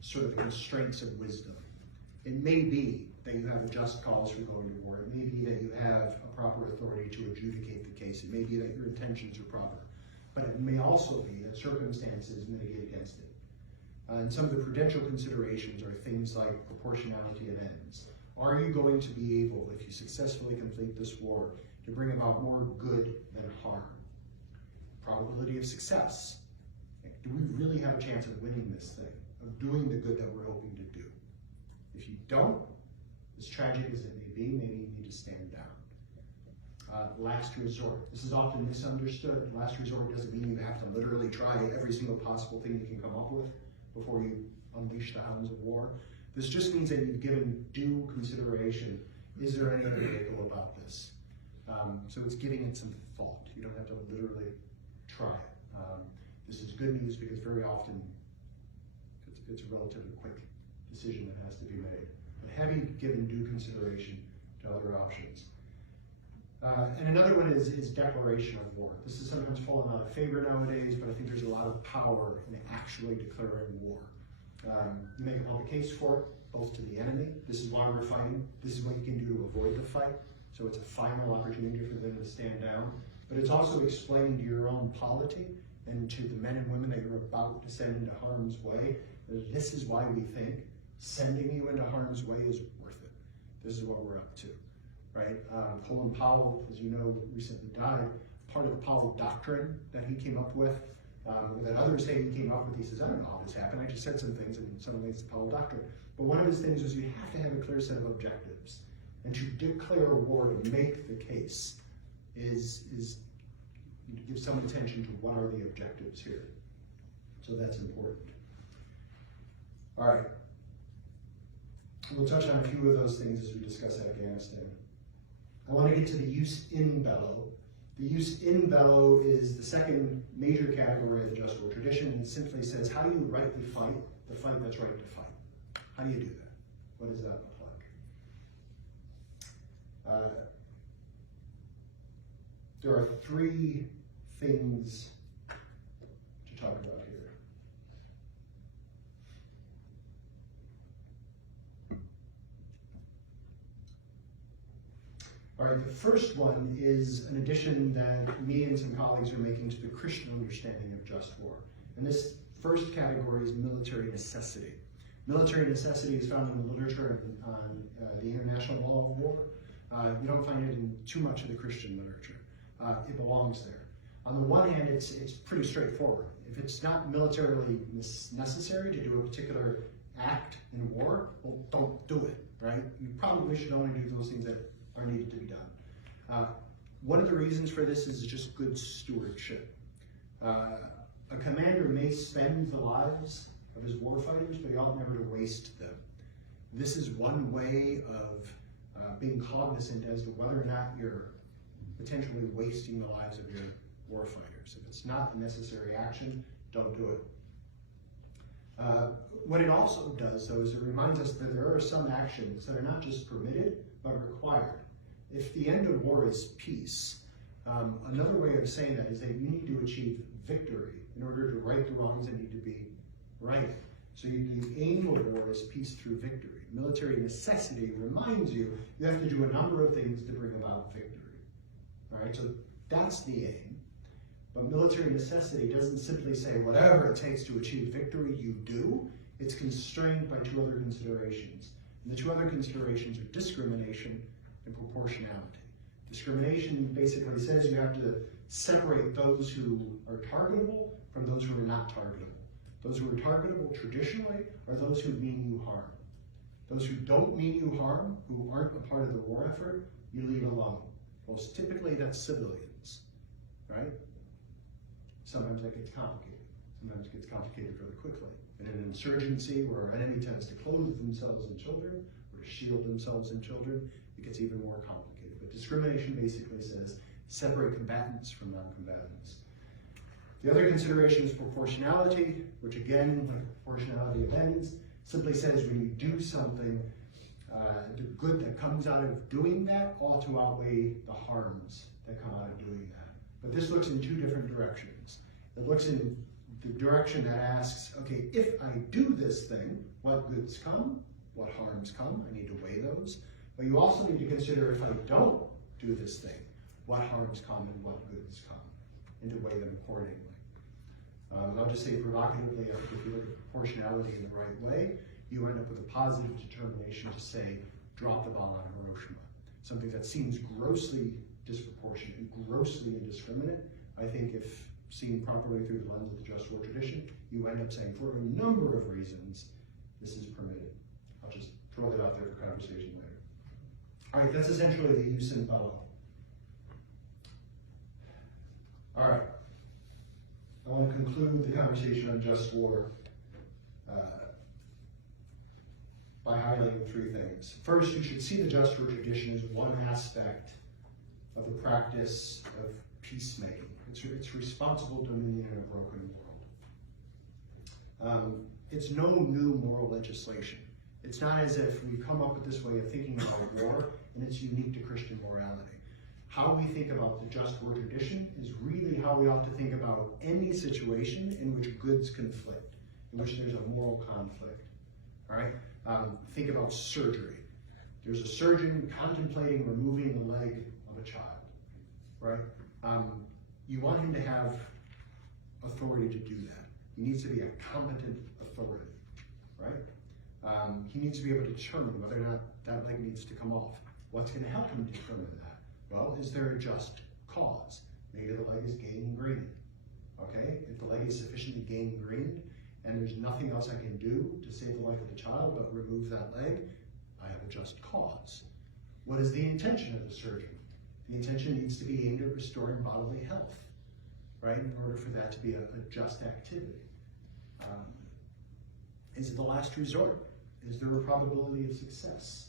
sort of the constraints of wisdom. It may be that you have a just cause for going to war. It may be that you have a proper authority to adjudicate the case. It may be that your intentions are proper. But it may also be that circumstances mitigate against it. And some of the prudential considerations are things like proportionality of ends. Are you going to be able, if you successfully complete this war, to bring about more good than harm? Probability of success. Like, do we really have a chance of winning this thing, of doing the good that we're hoping to do? If you don't, as tragic as it may be, maybe you need to stand down. Last resort. This is often misunderstood. Last resort doesn't mean you have to literally try every single possible thing you can come up with before you unleash the hounds of war. This just means that you've given due consideration. Is there any other way to go about this? So it's giving it some thought. You don't have to literally try it. This is good news because very often it's a relatively quick decision that has to be made. But having given due consideration to other options. And another one is declaration of war. This is sometimes fallen out of favor nowadays, but I think there's a lot of power in actually declaring war. You make a public case for it, both to the enemy. This is why we're fighting. This is what you can do to avoid the fight. So it's a final opportunity for them to stand down. But it's also explaining to your own polity and to the men and women that you're about to send into harm's way, that this is why we think sending you into harm's way is worth it. This is what we're up to, right? Colin Powell, as you know, recently died. Part of the Powell doctrine that he came up with, that others say he came up with, he says, I don't know how this happened. I just said some things and suddenly it's the Powell doctrine. But one of his things is you have to have a clear set of objectives. And to declare war, to make the case, is you give some attention to what are the objectives here. So that's important. All right. We'll touch on a few of those things as we discuss Afghanistan. I want to get to the jus in bello. The jus in bello is the second major category of the just war tradition, and it simply says, how do you rightly fight the fight that's right to fight? How do you do that? What does that look like? There are three things to talk about here. All right, the first one is an addition that me and some colleagues are making to the Christian understanding of just war. And this first category is military necessity. Military necessity is found in the literature on the international law of war. You don't find it in too much of the Christian literature. It belongs there. On the one hand, it's pretty straightforward. If it's not militarily necessary to do a particular act in war, well, don't do it, right? You probably should only do those things that are needed to be done. One of the reasons for this is just good stewardship. A commander may spend the lives of his warfighters, but he ought never to waste them. This is one way of being cognizant as to whether or not you're potentially wasting the lives of your warfighters. If it's not a necessary action, don't do it. What it also does, though, is it reminds us that there are some actions that are not just permitted, but required. If the end of war is peace, another way of saying that is that you need to achieve victory in order to right the wrongs that need to be righted. So the aim of war is peace through victory. Military necessity reminds you have to do a number of things to bring about victory. All right, so that's the aim. But military necessity doesn't simply say whatever it takes to achieve victory, you do. It's constrained by two other considerations. And the two other considerations are discrimination and proportionality. Discrimination basically says you have to separate those who are targetable from those who are not targetable. Those who are targetable traditionally are those who mean you harm. Those who don't mean you harm, who aren't a part of the war effort, you leave alone. Most typically that's civilians, right? Sometimes that gets complicated. Sometimes it gets complicated really quickly. In an insurgency where our enemy tends to clothe themselves in children or to shield themselves in children, it gets even more complicated. But discrimination basically says separate combatants from non-combatants. The other consideration is proportionality, which again, like proportionality of ends, simply says when you do something, the good that comes out of doing that ought to outweigh the harms that come out of doing that. But this looks in two different directions. It looks in the direction that asks, okay, if I do this thing, what goods come? What harms come? I need to weigh those. But you also need to consider if I don't do this thing, what harms come and what goods come, and to weigh them accordingly. I'll just say provocatively, if you look at proportionality in the right way, you end up with a positive determination to say, drop the bomb on Hiroshima. Something that seems grossly disproportionate and grossly indiscriminate. I think if seen properly through the lens of the just war tradition, you end up saying, for a number of reasons, this is permitted. I'll just throw that out there for conversation later. All right, that's essentially the jus in bello. All right. I want to conclude the conversation on just war by highlighting three things. First, you should see the just war tradition as one aspect of the practice of peacemaking. It's responsible dominion in a broken world. It's no new moral legislation. It's not as if we come up with this way of thinking about war and it's unique to Christian morality. How we think about the just war tradition is really how we ought to think about any situation in which goods conflict, in which there's a moral conflict. All right? Think about surgery. There's a surgeon contemplating removing the leg of a child, right? You want him to have authority to do that. He needs to be a competent authority, right? He needs to be able to determine whether or not that leg needs to come off. What's going to help him determine that? Well, is there a just cause? Maybe the leg is gangrened, okay? If the leg is sufficiently gangrened and there's nothing else I can do to save the life of the child but remove that leg, I have a just cause. What is the intention of the surgeon? The intention needs to be aimed at restoring bodily health, right? In order for that to be a just activity. Is it the last resort? Is there a probability of success,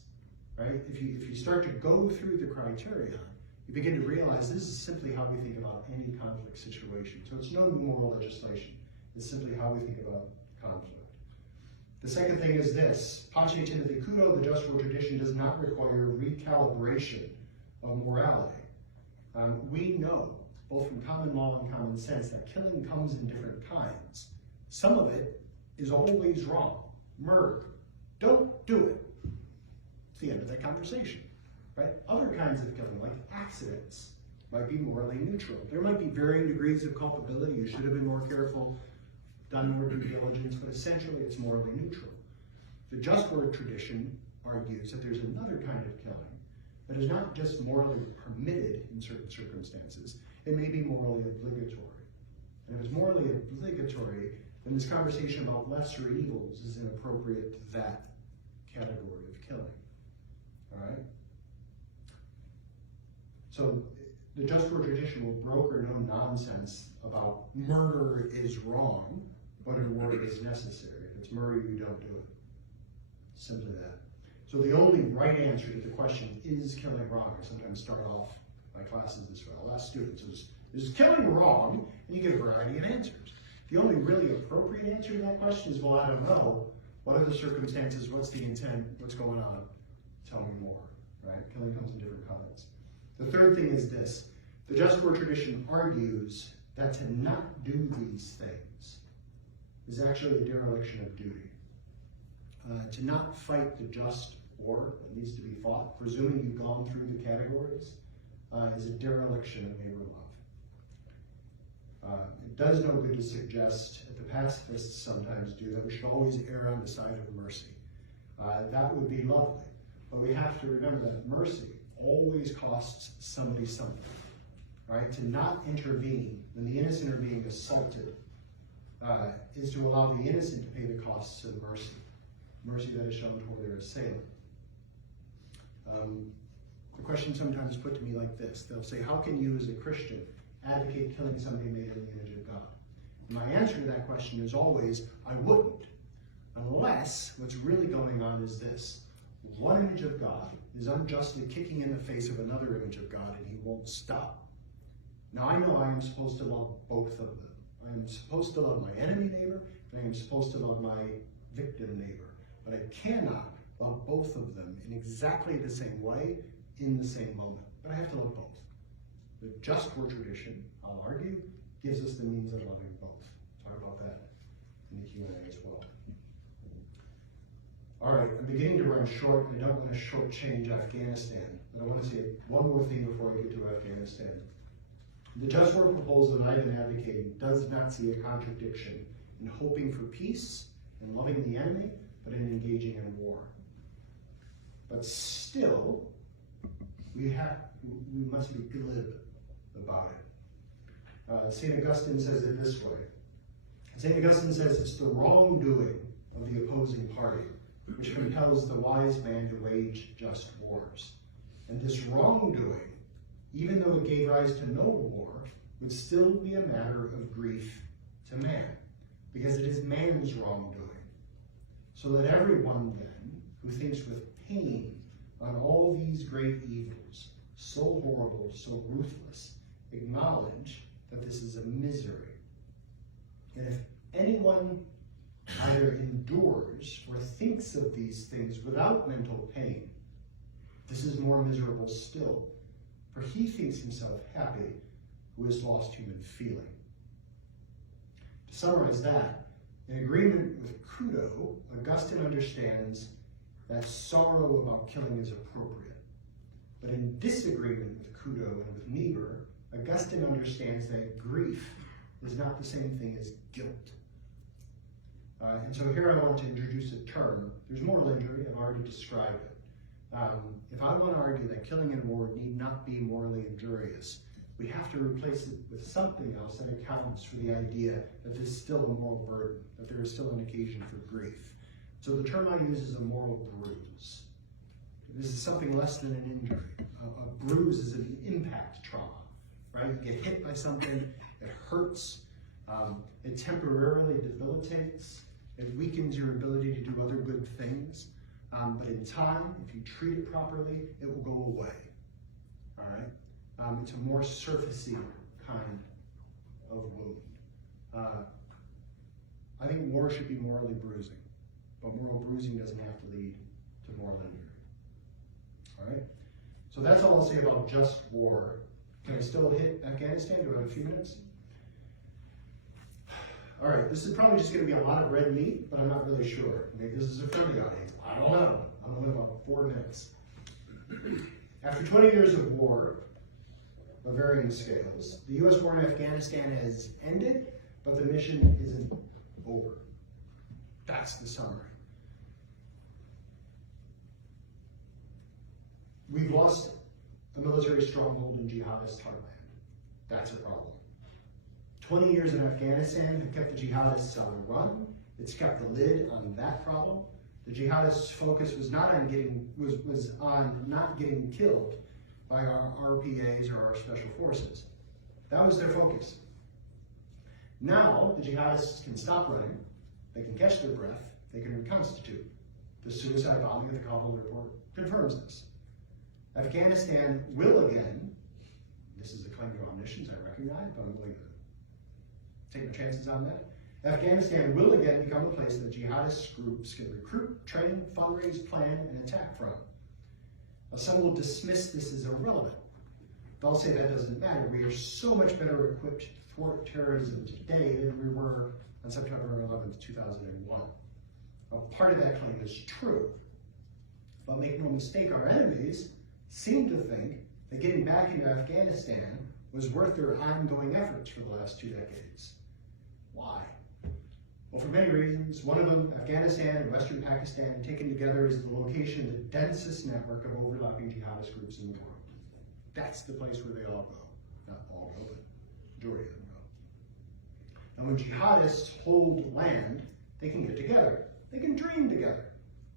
right? If you start to go through the criteria, you begin to realize this is simply how we think about any conflict situation. So it's no new moral legislation. It's simply how we think about conflict. The second thing is this: Pace Timothy Kudo, the just war tradition does not require recalibration of morality. We know, both from common law and common sense, that killing comes in different kinds. Some of it is always wrong. Murder. Don't do it. It's the end of that conversation, right? Other kinds of killing, like accidents, might be morally neutral. There might be varying degrees of culpability. You should have been more careful, done more due diligence, but essentially it's morally neutral. The just war tradition argues that there's another kind of killing that is not just morally permitted in certain circumstances, it may be morally obligatory. And if it's morally obligatory, then this conversation about lesser evils is inappropriate to that category of killing. All right? So the just war tradition will broker no nonsense about murder is wrong, but a war is necessary. If it's murder, you don't do it. Simply that. So the only right answer to the question, is killing wrong? I sometimes start off my classes this way. I'll ask students, is killing wrong? And you get a variety of answers. The only really appropriate answer to that question is, well, I don't know. What are the circumstances? What's the intent? What's going on? Tell me more, right? Killing comes in different kinds. The third thing is this: the just war tradition argues that to not do these things is actually a dereliction of duty. To not fight the just war that needs to be fought, presuming you've gone through the categories, is a dereliction of neighbor love. It does no good to suggest, as the pacifists sometimes do, that we should always err on the side of mercy. That would be lovely, but we have to remember that mercy always costs somebody something. Right? To not intervene when the innocent are being assaulted is to allow the innocent to pay the costs of mercy that is shown toward their assailant. The question sometimes put to me like this: they'll say, how can you as a Christian advocate killing somebody made in the image of God? And my answer to that question is always, I wouldn't, unless what's really going on is this: one image of God is unjustly kicking in the face of another image of God, and he won't stop. Now, I know I am supposed to love both of them. I am supposed to love my enemy neighbor, and I am supposed to love my victim neighbor. But I cannot love both of them in exactly the same way, in the same moment. But I have to love both. The just war tradition, I'll argue, gives us the means of loving both. Talk about that in the Q&A as well. All right, I'm beginning to run short. I don't want to shortchange Afghanistan, but I want to say one more thing before I get to Afghanistan. The just war proposal that I've been advocating does not see a contradiction in hoping for peace and loving the enemy, but in engaging in war. But still, we must be glib about it. St. Augustine says it this way. St. Augustine says it's the wrongdoing of the opposing party which compels the wise man to wage just wars. And this wrongdoing, even though it gave rise to no war, would still be a matter of grief to man, because it is man's wrongdoing. So that everyone then, who thinks with pain on all these great evils, so horrible, so ruthless, acknowledge that this is a misery. And if anyone either endures or thinks of these things without mental pain, this is more miserable still, for he thinks himself happy who has lost human feeling. To summarize that, in agreement with Kudo, Augustine understands that sorrow about killing is appropriate. But in disagreement with Kudo and with Niebuhr, Augustine understands that grief is not the same thing as guilt. And so here I want to introduce a term. There's moral injury, I've already described it. If I want to argue that killing in war need not be morally injurious, we have to replace it with something else that accounts for the idea that there's still a moral burden, that there is still an occasion for grief. So the term I use is a moral bruise. This is something less than an injury. A bruise is an impact trauma, right? You get hit by something, it hurts, it temporarily debilitates, it weakens your ability to do other good things, but in time, if you treat it properly, it will go away, all right? It's a more surfacey kind of wound. I think war should be morally bruising, but moral bruising doesn't have to lead to moral injury. All right? So that's all I'll say about just war. Can I still hit Afghanistan? Do I have a few minutes? All right, this is probably just going to be a lot of red meat, but I'm not really sure. Maybe this is a friendly audience. I don't know. I'm only about 4 minutes. After 20 years of war, of varying scales, the U.S. war in Afghanistan has ended, but the mission isn't over. That's the summary. We've lost a military stronghold in jihadist heartland. That's a problem. 20 years in Afghanistan have kept the jihadists on a run. It's kept the lid on that problem. The jihadists' focus was not on not getting killed by our RPAs or our special forces. That was their focus. Now the jihadists can stop running, they can catch their breath, they can reconstitute. The suicide bombing of the Kabul report confirms this. Afghanistan will again, this is a claim to omniscience, I recognize, but I'm willing to take my chances on that. Afghanistan will again become a place that jihadist groups can recruit, train, fundraise, plan, and attack from. Now, some will dismiss this as irrelevant. They'll say that doesn't matter. We are so much better equipped to thwart terrorism today than we were on September 11th, 2001. Well, part of that claim is true. But make no mistake, our enemies seem to think that getting back into Afghanistan was worth their ongoing efforts for the last 2 decades. Why? Well, for many reasons. One of them, Afghanistan and Western Pakistan taken together is the location of the densest network of overlapping jihadist groups in the world. That's the place where they all go. Not all go, but majority of them go. And when jihadists hold land, they can get together. They can dream together.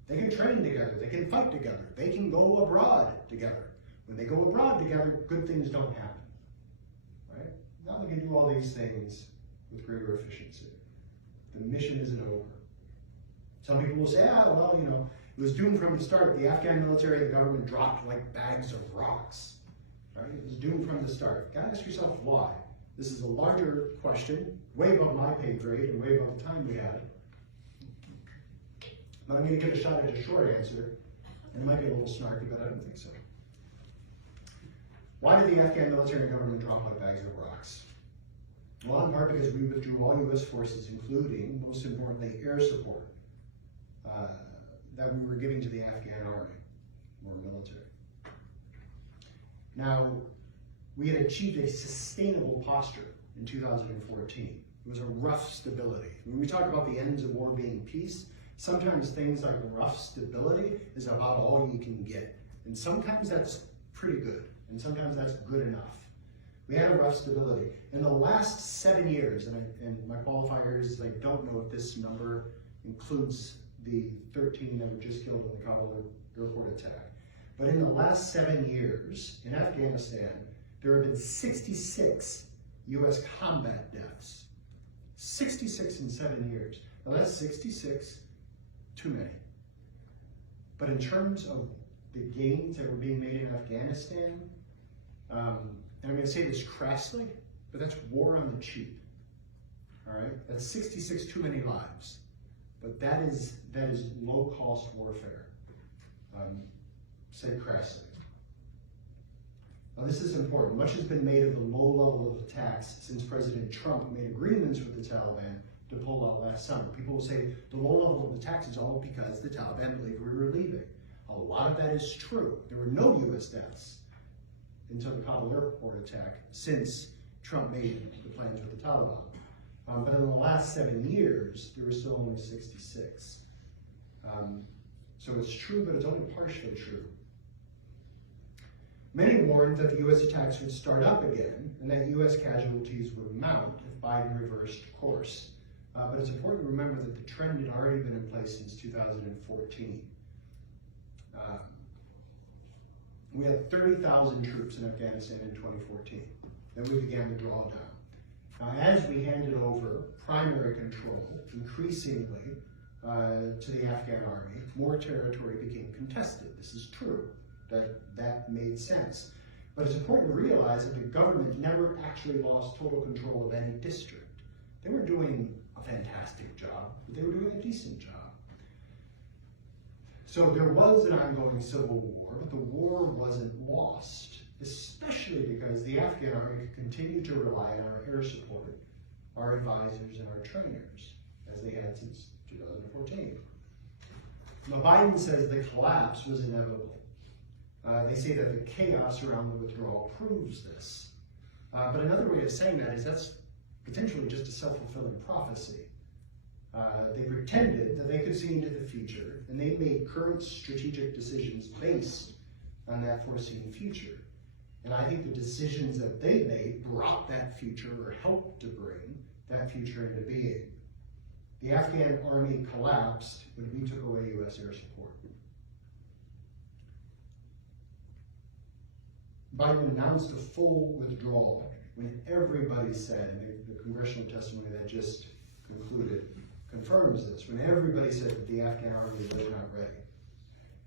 They can train together. They can fight together. They can go abroad together. When they go abroad together, good things don't happen. Right? Now they can do all these things with greater efficiency. The mission isn't over. Some people will say, well, it was doomed from the start. The Afghan military and the government dropped like bags of rocks. Right? It was doomed from the start. You gotta ask yourself why. This is a larger question, way above my pay grade and way above the time we had. But I'm going to give a shot at a short answer, and it might be a little snarky, but I don't think so. Why did the Afghan military and government drop like bags of rocks? Well, in part because we withdrew all U.S. forces, including, most importantly, air support that we were giving to the Afghan army, or military. Now, we had achieved a sustainable posture in 2014. It was a rough stability. When we talk about the ends of war being peace, sometimes things like rough stability is about all you can get. And sometimes that's pretty good, and sometimes that's good enough. We had a rough stability. In the last 7 years, and my qualifier is I don't know if this number includes the 13 that were just killed in the Kabul airport attack, but in the last 7 years in Afghanistan, there have been 66 U.S. combat deaths. 66 in 7 years. Now that's 66 too many. But in terms of the gains that were being made in Afghanistan, and I'm going to say this crassly, but that's war on the cheap. All right? That's 66 too many lives. but that is low-cost warfare, said crassly. Now this is important. Much has been made of the low level of attacks since President Trump made agreements with the Taliban to pull out last summer. People will say the low level of attacks is all because the Taliban believed we were leaving. A lot of that is true. There were no U.S. deaths until the Kabul airport attack since Trump made the plans with the Taliban. But in the last 7 years, there were still only 66. So it's true, but it's only partially true. Many warned that the U.S. attacks would start up again and that U.S. casualties would mount if Biden reversed course. But it's important to remember that the trend had already been in place since 2014. We had 30,000 troops in Afghanistan in 2014. Then we began the drawdown. Now, as we handed over primary control, increasingly, to the Afghan army, more territory became contested. This is true. That made sense. But it's important to realize that the government never actually lost total control of any district. They were doing a fantastic job, but they were doing a decent job. So there was an ongoing civil war, but the war wasn't lost, especially because the Afghan army could continue to rely on our air support, our advisors, and our trainers, as they had since 2014. Now, Biden says the collapse was inevitable. They say that the chaos around the withdrawal proves this. But another way of saying that is that's potentially just a self-fulfilling prophecy. They pretended that they could see into the future, and they made current strategic decisions based on that foreseen future. And I think the decisions that they made brought that future, or helped to bring that future into being. The Afghan army collapsed when we took away U.S. air support. Biden announced a full withdrawal when everybody said, and the congressional testimony that just concluded confirms this, when everybody said that the Afghan army was not ready.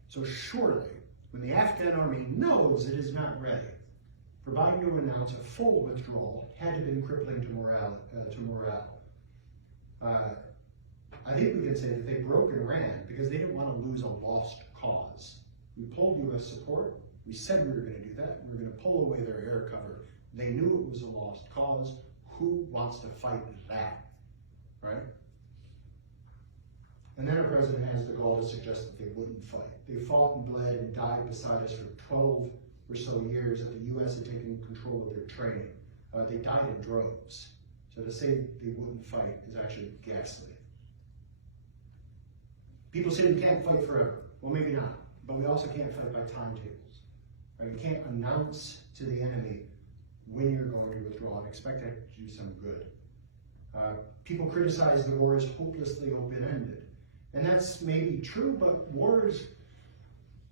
So surely, when the Afghan army knows it is not ready, for Biden to announce a full withdrawal had to have been crippling to morale. I think we can say that they broke and ran because they didn't want to lose a lost cause. We pulled U.S. support. We said we were going to do that. We were going to pull away their air cover. They knew it was a lost cause. Who wants to fight that, right? And then our president has the gall to suggest that they wouldn't fight. They fought and bled and died beside us for 12 or so years that the U.S. had taken control of their training. They died in droves. So to say they wouldn't fight is actually ghastly. People say we can't fight forever. Well, maybe not. But we also can't fight by timetables. Right? You can't announce to the enemy when you're going to withdraw and expect that to do some good. People criticize the war as hopelessly open-ended. And that's maybe true, but wars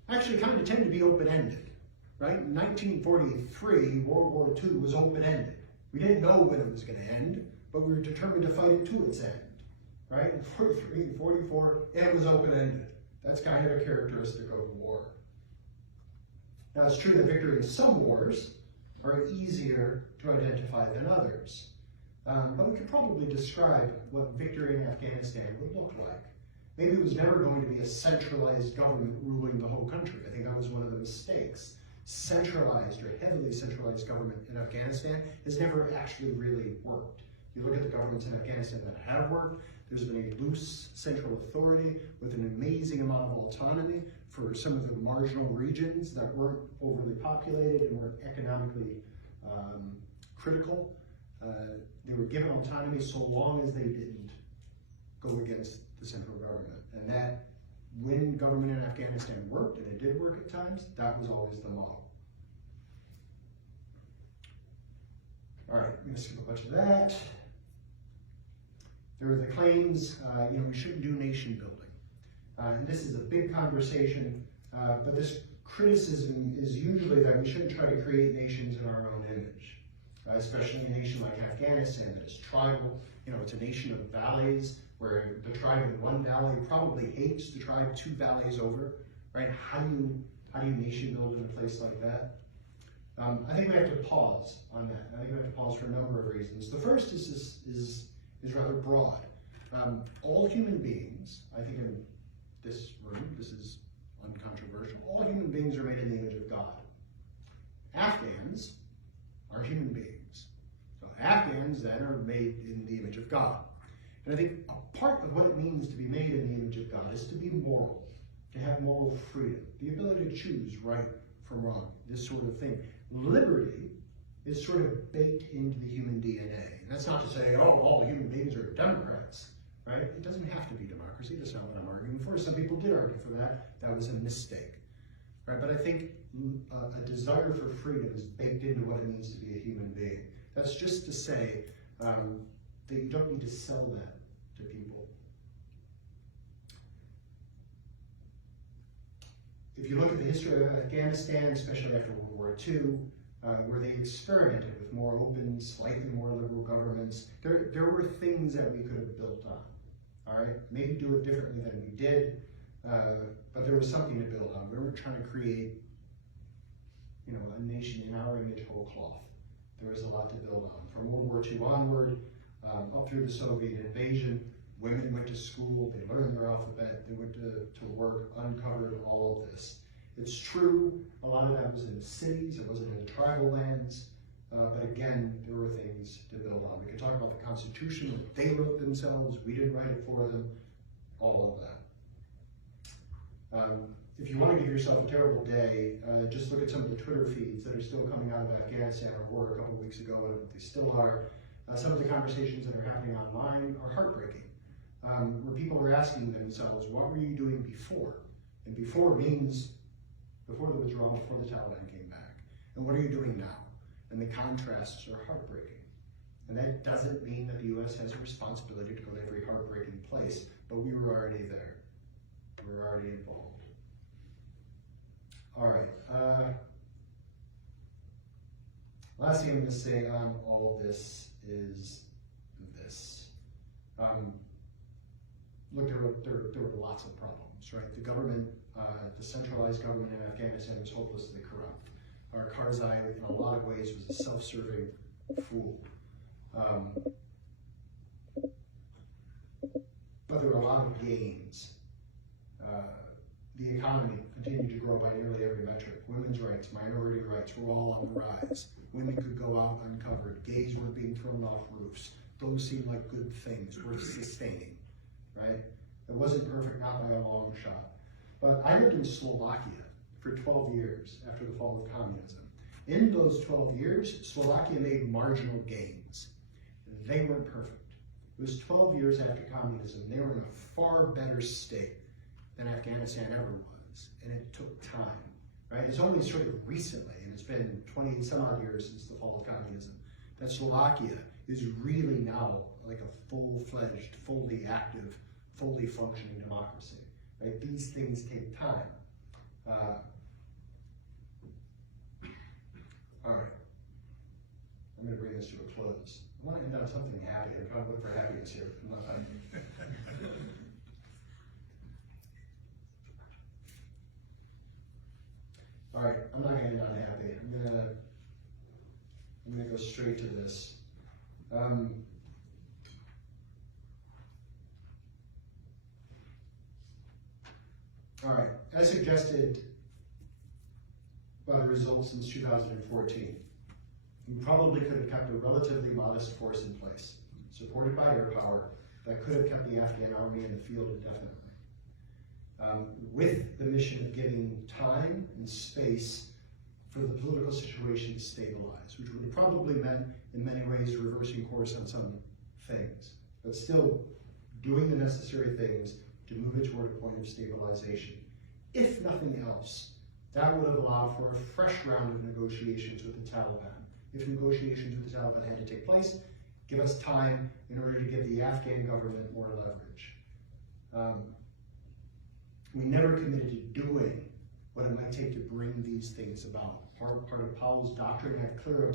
actually kind of tend to be open-ended. Right? In 1943, World War II was open-ended. We didn't know when it was going to end, but we were determined to fight it to its end. Right? In 43 and 44, it was open-ended. That's kind of a characteristic of the war. Now, it's true that victory in some wars are easier to identify than others. But we could probably describe what victory in Afghanistan would look like. Maybe it was never going to be a centralized government ruling the whole country. I think that was one of the mistakes. Centralized or heavily centralized government in Afghanistan has never actually really worked. You look at the governments in Afghanistan that have worked, there's been a loose central authority with an amazing amount of autonomy for some of the marginal regions that weren't overly populated and weren't economically critical. They were given autonomy so long as they didn't go against the central government. And that, when government in Afghanistan worked, and it did work at times, that was always the model. All right, I'm going to skip a bunch of that. There were the claims, we shouldn't do nation building. And this is a big conversation, but this criticism is usually that we shouldn't try to create nations in our own image, especially a nation like Afghanistan that is tribal. It's a nation of valleys where the tribe in one valley probably hates the tribe 2 valleys over, right? How do you nation build in a place like that? I think we have to pause on that. I think we have to pause for a number of reasons. The first is rather broad. All human beings, I think in this room, this is uncontroversial, all human beings are made in the image of God. Afghans are human beings. So Afghans then are made in the image of God. And I think a part of what it means to be made in the image of God is to be moral, to have moral freedom, the ability to choose right from wrong, this sort of thing. Liberty is sort of baked into the human DNA. And that's not to say, oh, all human beings are Democrats, right? It doesn't have to be democracy. That's not what I'm arguing for. Some people did argue for that. That was a mistake, right? But I think a desire for freedom is baked into what it means to be a human being. That's just to say that you don't need to sell that to people. If you look at the history of Afghanistan, especially after World War II, where they experimented with more open, slightly more liberal governments, there were things that we could have built on. All right, maybe do it differently than we did, but there was something to build on. We weren't trying to create, a nation in our image whole cloth. There was a lot to build on. From World War II onward, up through the Soviet invasion, women went to school, they learned their alphabet, they went to work, uncovered all of this. It's true, a lot of that was in the cities, it wasn't in the tribal lands, but again, there were things to build on. We could talk about the Constitution, they wrote themselves, we didn't write it for them, all of that. If you want to give yourself a terrible day, just look at some of the Twitter feeds that are still coming out of Afghanistan, or were a couple of weeks ago, and they still are. Some of the conversations that are happening online are heartbreaking, where people are asking themselves, what were you doing before? And before means before the withdrawal, before the Taliban came back. And what are you doing now? And the contrasts are heartbreaking. And that doesn't mean that the U.S. has a responsibility to go to every heartbreaking place, but we were already there. We were already involved. All right. Last thing I'm going to say on all of this is this. Look, there were lots of problems, right? The government, the centralized government in Afghanistan was hopelessly corrupt. Our Karzai, in a lot of ways, was a self-serving fool. But there were a lot of gains. The economy continued to grow by nearly every metric. Women's rights, minority rights were all on the rise. Women could go out uncovered. Gays weren't being thrown off roofs. Those seemed like good things worth sustaining, right? It wasn't perfect, not by a long shot. But I lived in Slovakia for 12 years after the fall of communism. In those 12 years, Slovakia made marginal gains. They weren't perfect. It was 12 years after communism. They were in a far better state than Afghanistan ever was, and it took time, right? It's only sort of recently, and it's been 20 some odd years since the fall of communism, that Slovakia is really now like a full-fledged, fully active, fully functioning democracy, right? These things take time. All right, I'm going to bring this to a close. I want to end on something happy. I'm trying to look for happiness here. All right, I'm not going to end on happy. I'm going to go straight to this. All right, as suggested by the results since 2014, we probably could have kept a relatively modest force in place, supported by air power, that could have kept the Afghan army in the field indefinitely. With the mission of giving time and space for the political situation to stabilize, which would have probably meant, in many ways, reversing course on some things, but still doing the necessary things to move it toward a point of stabilization. If nothing else, that would have allowed for a fresh round of negotiations with the Taliban. If negotiations with the Taliban had to take place, give us time in order to give the Afghan government more leverage. We never committed to doing what it might take to bring these things about. Part of Powell's doctrine had clear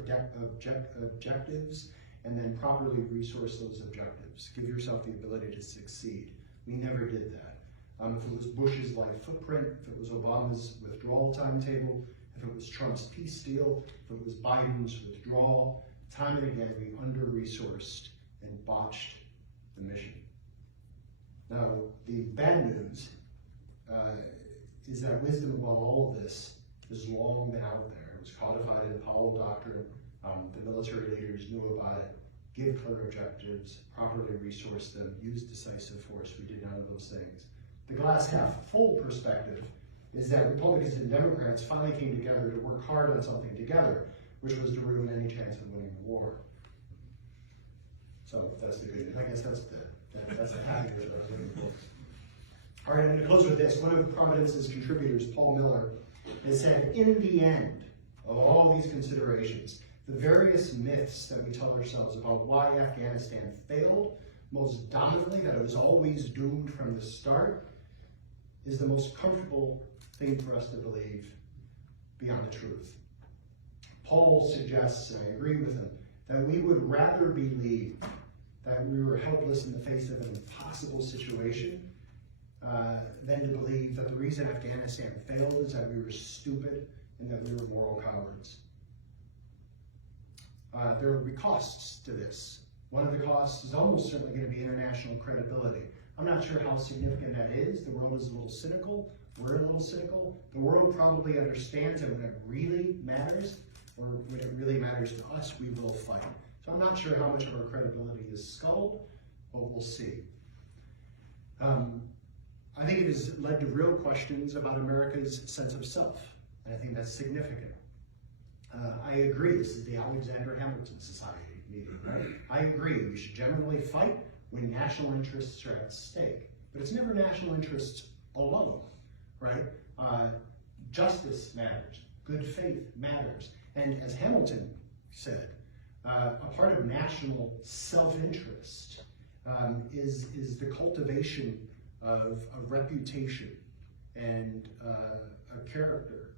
objectives, and then properly resource those objectives. Give yourself the ability to succeed. We never did that. If it was Bush's life footprint, if it was Obama's withdrawal timetable, if it was Trump's peace deal, if it was Biden's withdrawal, time and again we under-resourced and botched the mission. Now, the bad news is that wisdom about all of this has long been out there. It was codified in Powell Doctrine. The military leaders knew about it. Give clear objectives, properly resource them, use decisive force. We did none of those things. The glass half full perspective is that Republicans and Democrats finally came together to work hard on something together, which was to ruin any chance of winning the war. So that's the good news. I guess that's the happy news that I was looking for. All right, I'm going to close with this. One of Providence's contributors, Paul Miller, has said, in the end of all these considerations, the various myths that we tell ourselves about why Afghanistan failed, most dominantly that it was always doomed from the start, is the most comfortable thing for us to believe beyond the truth. Paul suggests, and I agree with him, that we would rather believe that we were helpless in the face of an impossible situation than to believe that the reason Afghanistan failed is that we were stupid and that we were moral cowards. There will be costs to this. One of the costs is almost certainly going to be international credibility. I'm not sure how significant that is. The world is a little cynical. We're a little cynical. The world probably understands that when it really matters, or when it really matters to us, we will fight. So I'm not sure how much of our credibility is scuttled, but we'll see. I think it has led to real questions about America's sense of self, and I think that's significant. I agree, this is the Alexander Hamilton Society meeting, right? I agree, we should generally fight when national interests are at stake, but it's never national interests alone, right? Justice matters, good faith matters, and as Hamilton said, a part of national self-interest is the cultivation of a reputation and a character.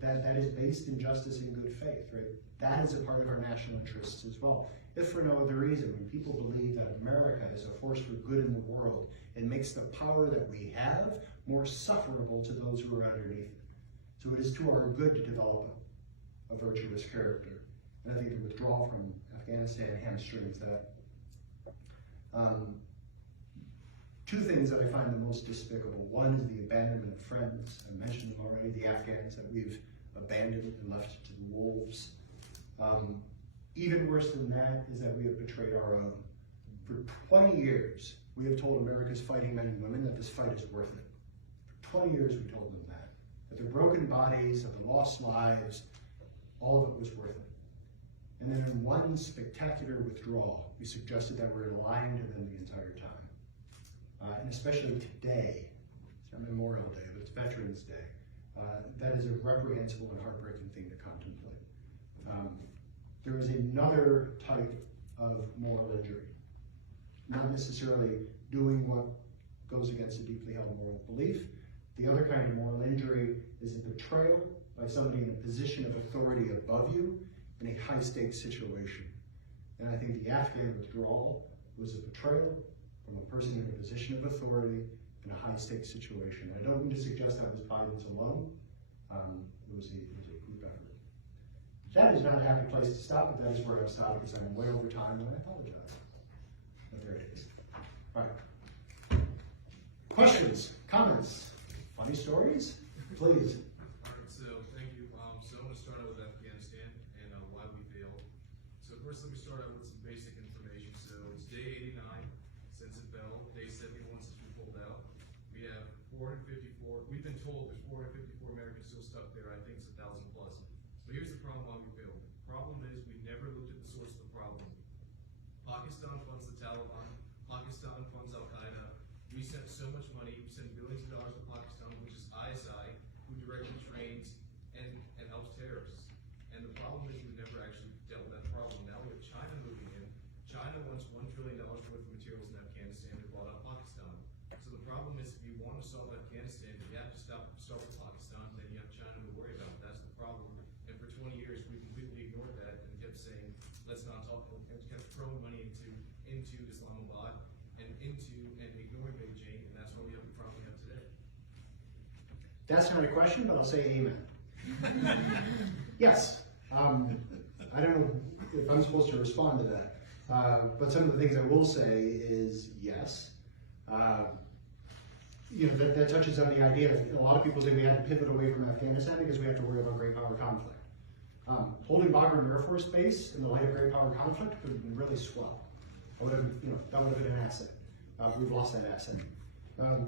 That is based in justice and good faith, right? That is a part of our national interests as well. If for no other reason, when people believe that America is a force for good in the world, it makes the power that we have more sufferable to those who are underneath it. So it is to our good to develop a virtuous character. And I think the withdrawal from Afghanistan hamstrings that. Two things that I find the most despicable. One is the abandonment of friends. I mentioned them already, the Afghans that we've abandoned and left to the wolves. Even worse than that is that we have betrayed our own. For 20 years, we have told America's fighting men and women that this fight is worth it. For 20 years, we told them that. That their broken bodies, of the lost lives, all of it was worth it. And then in one spectacular withdrawal, we suggested that we're lying to them the entire time. And especially today, it's not Memorial Day, but it's Veterans Day, that is a reprehensible and heartbreaking thing to contemplate. There is another type of moral injury, not necessarily doing what goes against a deeply held moral belief. The other kind of moral injury is a betrayal by somebody in a position of authority above you in a high-stakes situation. And I think the Afghan withdrawal was a betrayal from a person in a position of authority in a high-stakes situation. I don't mean to suggest that was Biden's alone. It was a group effort. That is not a happy place to stop, but that is where I'm stopping because I'm way over time and I apologize. But there it is. All right. Questions, comments, funny stories? Please. All right, so thank you. So I'm going to start out with Afghanistan and why we failed. So first let me start out with some basic information. So it's day 89 since it fell, day 71 since we pulled out. We have 454, we've been told there's 454 Americans still stuck there. I think it's 1,000 plus. So here's the problem why we failed. The problem is we never looked at the source of the problem. Pakistan funds the Taliban. Pakistan funds Al-Qaeda. We sent so much money, we sent billions of dollars to Pakistan, which is ISI, who directly trains and helps terrorists. And the problem is we never actually dealt with that problem. Now we have China moving in. China wants $1 trillion worth of materials in Afghanistan to bought out Pakistan. So the problem is if you want to solve Afghanistan, you have to start with Pakistan, then you have China to worry about. That's the problem. And for 20 years, we completely ignored that and kept saying, let's not talk, and kept throwing money into Islamabad and ignoring Beijing, and that's why we have the problem we have today. That's not a question, but I'll say amen. Yes. I don't know if I'm supposed to respond to that. But some of the things I will say is yes. That touches on the idea that a lot of people say we had to pivot away from Afghanistan because we have to worry about great power conflict. Holding Bagram Air Force Base in the light of great power conflict would have been really swell. That would have been an asset. We've lost that asset.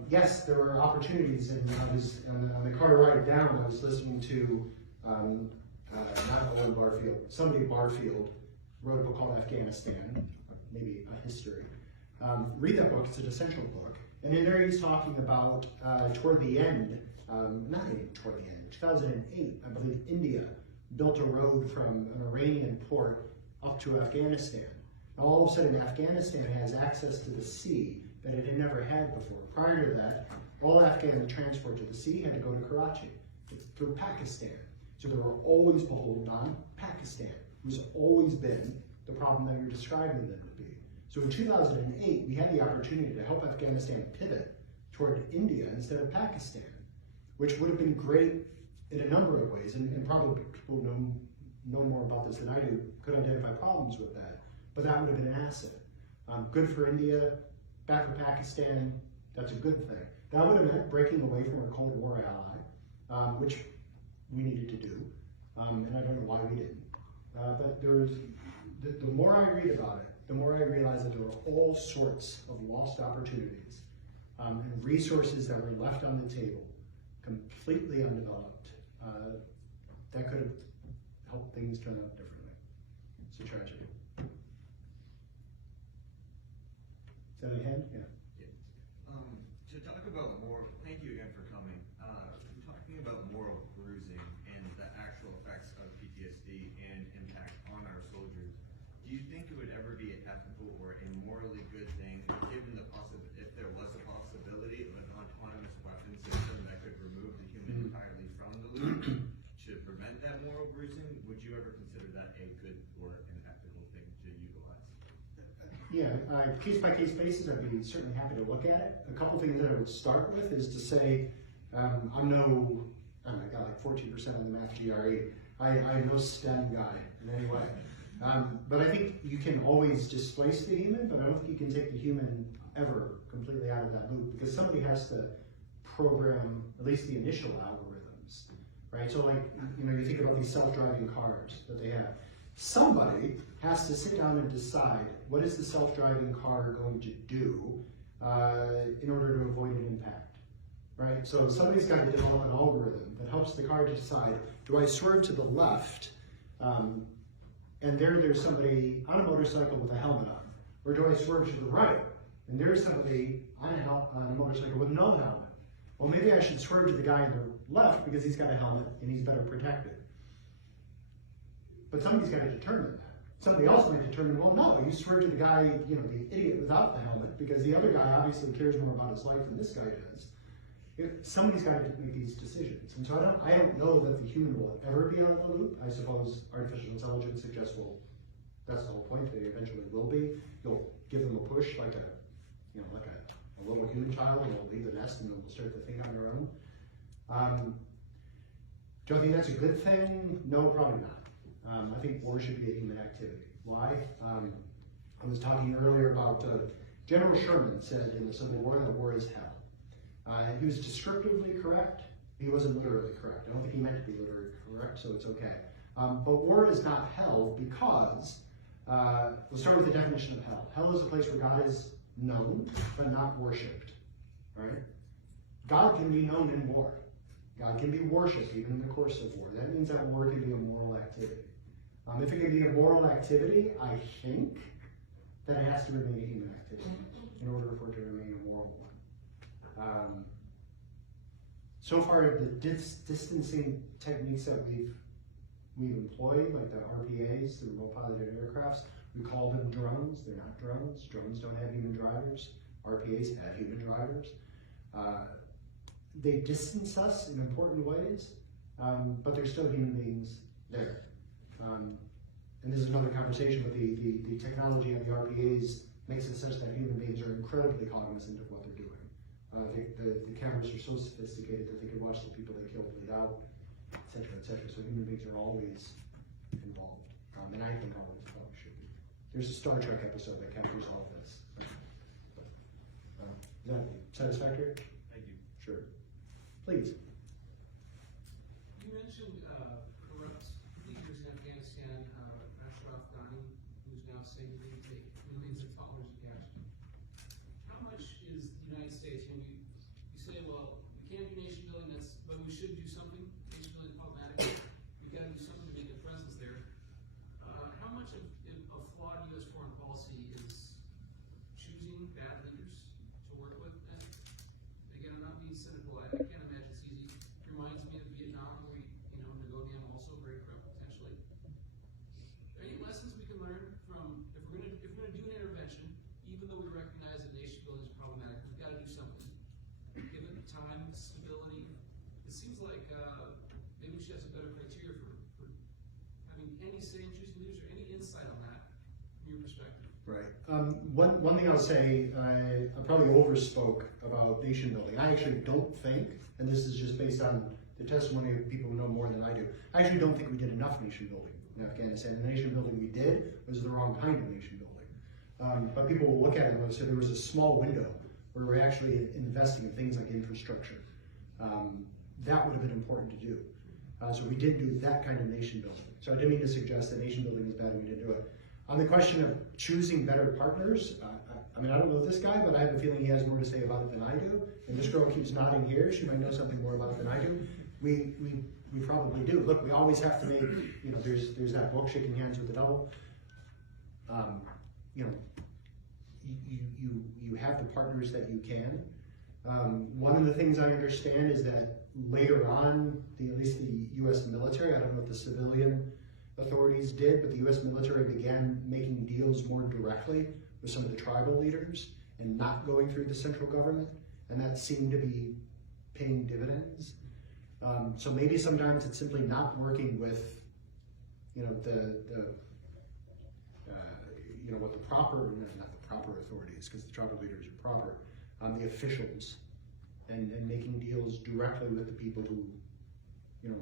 Yes, there were opportunities, and I was on the car ride down. I was listening to not Owen Barfield, somebody Barfield wrote a book called Afghanistan, maybe a history. Read that book; it's an essential book. And in there, he's talking about toward the end, not even toward the end, 2008, I believe India built a road from an Iranian port up to Afghanistan. Now, all of a sudden, Afghanistan has access to the sea that it had never had before. Prior to that, all Afghan transport to the sea had to go to Karachi through Pakistan. So they were always beholden on Pakistan, who's always been the problem that you're describing them to be. So in 2008, we had the opportunity to help Afghanistan pivot toward India instead of Pakistan, which would have been great in a number of ways, and probably people know more about this than I do, could identify problems with that, but that would have been an asset. Good for India, bad for Pakistan, that's a good thing. That would have meant breaking away from our Cold War ally, which we needed to do, and I don't know why we didn't. But the more I read about it, the more I realize that there were all sorts of lost opportunities and resources that were left on the table, completely undeveloped, that could have helped things turn out differently. It's a tragedy. Is that ahead? Yeah. To talk about thank you again for coming. Talking about moral bruising and the actual effects of PTSD and impact on our soldiers, do you think it would ever be an ethical or a morally good thing, given if there was a possibility of an autonomous weapon system that could remove the human entirely from the loop to prevent that moral bruising? Would you ever consider that a good or an ethical thing to utilize? Yeah, case-by-case basis, I'd be certainly happy to look at it. A couple things that I would start with is to say, I got like 14% on the math GRE. I'm no STEM guy in any way. But I think you can always displace the human, but I don't think you can take the human ever completely out of that loop, because somebody has to program at least the initial algorithms, right? So like, you think about these self-driving cars that they have. Somebody has to sit down and decide what is the self-driving car going to do in order to avoid an impact, right? So somebody's got to develop an algorithm that helps the car decide, do I swerve to the left and there's somebody on a motorcycle with a helmet on, or do I swerve to the right and there's somebody on a motorcycle with no helmet? Well, maybe I should swerve to the guy on the left because he's got a helmet and he's better protected. But somebody's got to determine that. Somebody else might determine, well, no, you swerve to the guy, the idiot without the helmet, because the other guy obviously cares more about his life than this guy does. Somebody's got to make these decisions. And so I don't know that the human will ever be out of the loop. I suppose artificial intelligence suggests, well, that's the whole point, they eventually will be. You'll give them a push like a little human child, and they'll leave the nest and they'll start to think on their own. Do I think that's a good thing? No, probably not. I think war should be a human activity. Why? I was talking earlier about General Sherman said in the Civil War, the war is hell. He was descriptively correct. He wasn't literally correct. I don't think he meant to be literally correct, so it's okay. But war is not hell because, we'll start with the definition of hell. Hell is a place where God is known, but not worshipped. Right? God can be known in war. God can be worshipped even in the course of war. That means that war can be a moral activity. If it can be a moral activity, I think that it has to remain a human activity in order for it to remain a moral one. So far, the distancing techniques that we've employed, like the RPAs, the remote piloted aircrafts, we call them drones. They're not drones. Drones don't have human drivers. RPAs have human drivers. They distance us in important ways, but they're still human beings there. And this is another conversation, but the technology on the RPAs makes it such that human beings are incredibly cognizant of what they're doing. The cameras are so sophisticated that they can watch the people they kill bleed out, et cetera, et cetera. So human beings are always involved, and I think always should be. There's a Star Trek episode that captures all of this. that satisfactory? Thank you. Sure. Please. You mentioned corrupt leaders in Afghanistan, Ashraf Ghani, who's now saying that they take millions of dollars of cash. How much is the United States, you say, well, we can't do nation building, but we should do something. Nation building is problematic. We've got to do something to make a presence there. How much of flawed U.S. foreign policy is choosing bad leaders to work with? And again, I'm not being cynical. I can't imagine it's easy. It reminds me of Vietnam, where Nagodian also very corrupt potentially. Are there any lessons we can learn from if we're going to do an intervention, even though we recognize that nation building is problematic, we've got to do something. Given time, stability, it seems like maybe we should have some better criteria for having any say in choosing leaders, or any insight on that from your perspective. Right. One thing I'll say, I probably overspoke about nation building. I actually don't think, and this is just based on the testimony of people who know more than I do, I actually don't think we did enough nation building in Afghanistan. And the nation building we did was the wrong kind of nation building. But people will look at it and say there was a small window where we're actually investing in things like infrastructure. That would have been important to do. So we did do that kind of nation building. So I didn't mean to suggest that nation building is bad and we didn't do it. On the question of choosing better partners, I mean, I don't know this guy, but I have a feeling he has more to say about it than I do. And this girl keeps nodding here. She might know something more about it than I do. We probably do. Look, we always have to make, there's that book, Shaking Hands with the Devil. You have the partners that you can. One of the things I understand is that later on, at least the U.S. military, I don't know what the civilian authorities did, but the U.S. military began making deals more directly with some of the tribal leaders and not going through the central government, and that seemed to be paying dividends. So maybe sometimes it's simply not working with, what the proper, not the proper authorities, because the tribal leaders are proper, the officials, and making deals directly with the people who,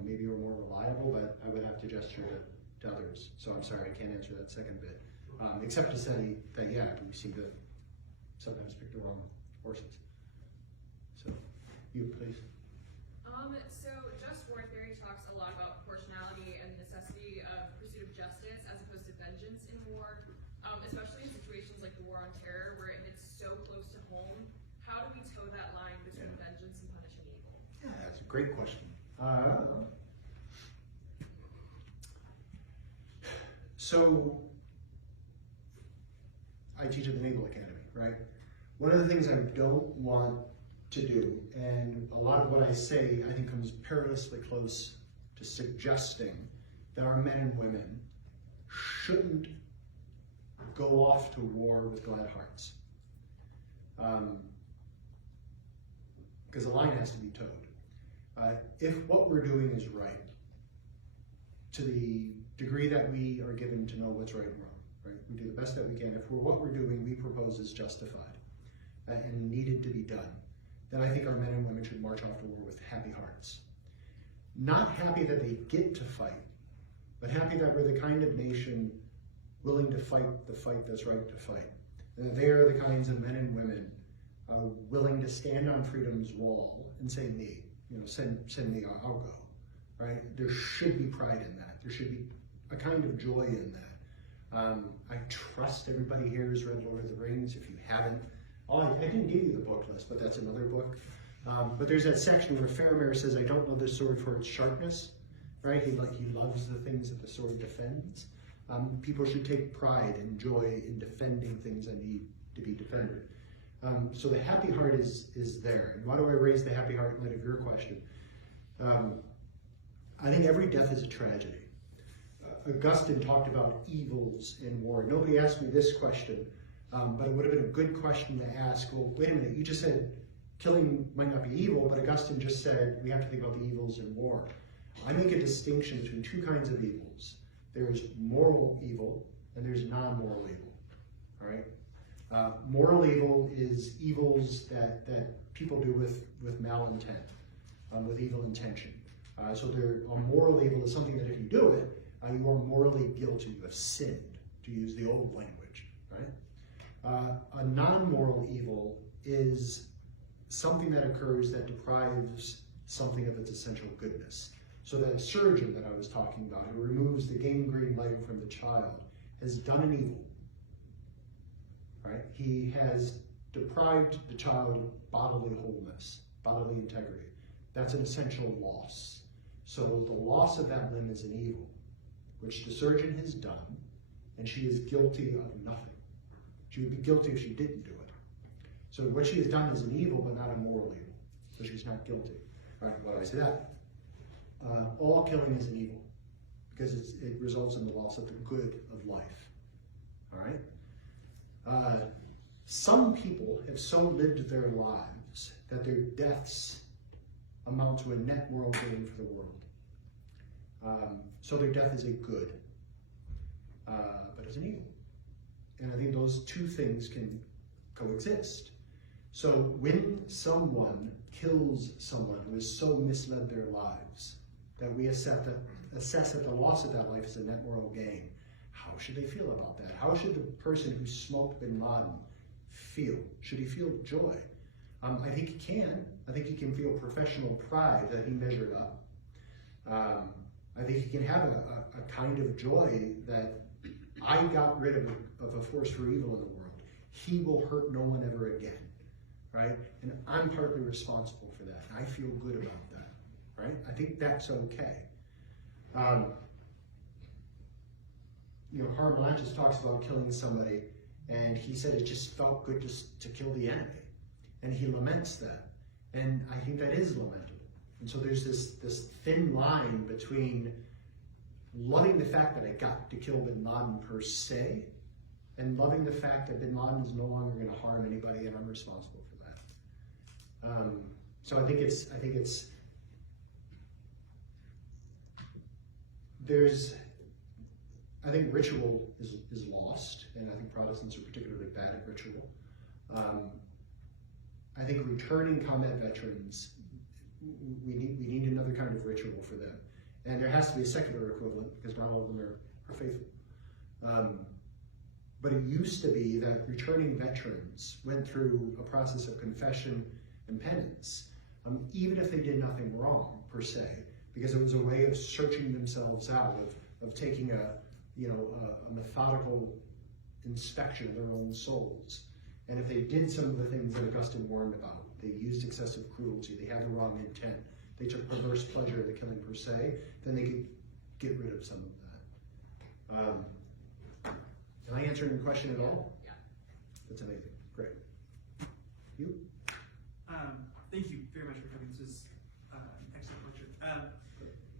maybe are more reliable, but I would have to gesture to others. So I'm sorry, I can't answer that second bit. Except to say that, yeah, we seem to sometimes pick the wrong horses. So, you please. So just war theory talks a lot about proportionality and the necessity of pursuit of justice as opposed to vengeance in war, especially in situations like the war on terror where it hits so close to home. How do we toe that line between vengeance and punishing evil? Yeah, that's a great question. So, I teach at the Naval Academy, right? One of the things I don't want to do, and a lot of what I say, I think, comes perilously close to suggesting that our men and women shouldn't go off to war with glad hearts. Because the line has to be towed. If what we're doing is right, to the degree that we are given to know what's right and wrong, right? We do the best that we can. If what we're doing we propose is justified and needed to be done, then I think our men and women should march off to war with happy hearts. Not happy that they get to fight, but happy that we're the kind of nation willing to fight the fight that's right to fight. And that they are the kinds of men and women willing to stand on freedom's wall and say, me, send me, I'll go, right? There should be pride in that. There should be a kind of joy in that. I trust everybody here has read Lord of the Rings. If you haven't, I didn't give you the book list, but that's another book. But there's that section where Faramir says, I don't know this sword for its sharpness, right? He loves the things that the sword defends. People should take pride and joy in defending things that need to be defended. So the happy heart is there. And why do I raise the happy heart in light of your question? I think every death is a tragedy. Augustine talked about evils in war. Nobody asked me this question, but it would have been a good question to ask. Well, wait a minute, you just said killing might not be evil, but Augustine just said we have to think about the evils in war. I make a distinction between two kinds of evils. There's moral evil and there's non-moral evil, all right? Moral evil is evils that people do with malintent, with evil intention. So a moral evil is something that if you do it, you are morally guilty, you have sinned, to use the old language, right? A non-moral evil is something that occurs that deprives something of its essential goodness. So that surgeon that I was talking about, who removes the gangrene leg from the child, has done an evil. Right? He has deprived the child of bodily wholeness, bodily integrity. That's an essential loss. So the loss of that limb is an evil, which the surgeon has done, and she is guilty of nothing. She would be guilty if she didn't do it. So what she has done is an evil, but not a moral evil. So she's not guilty. All right, why do I say that? All killing is an evil, because it results in the loss of the good of life. All right? Some people have so lived their lives that their deaths amount to a net world gain for the world. So their death is a good, but it's an evil. And I think those two things can coexist. So when someone kills someone who has so misled their lives that we assess that the loss of that life is a net moral gain, how should they feel about that? How should the person who smoked bin Laden feel? Should he feel joy? I think he can. I think he can feel professional pride that he measured up. I think he can have a kind of joy that I got rid of a force for evil in the world. He will hurt no one ever again, right? And I'm partly responsible for that. I feel good about that, right? I think that's okay. Harmonious talks about killing somebody, and he said it just felt good to kill the enemy. And he laments that. And I think that is lamentable. And so there's this thin line between loving the fact that I got to kill bin Laden per se, and loving the fact that bin Laden is no longer going to harm anybody, and I'm responsible for that. So I think ritual is lost, and I think Protestants are particularly bad at ritual. I think returning combat veterans, we need another kind of ritual for them. And there has to be a secular equivalent, because not all of them are faithful. But it used to be that returning veterans went through a process of confession and penance, even if they did nothing wrong, per se, because it was a way of searching themselves out, of taking a methodical inspection of their own souls. And if they did some of the things that Augustine warned about, they used excessive cruelty, they had the wrong intent, they took perverse pleasure in the killing per se, then they could get rid of some of that. Am I answering your question at all? Yeah. That's amazing. Great. You? Thank you very much for coming. This is an excellent lecture.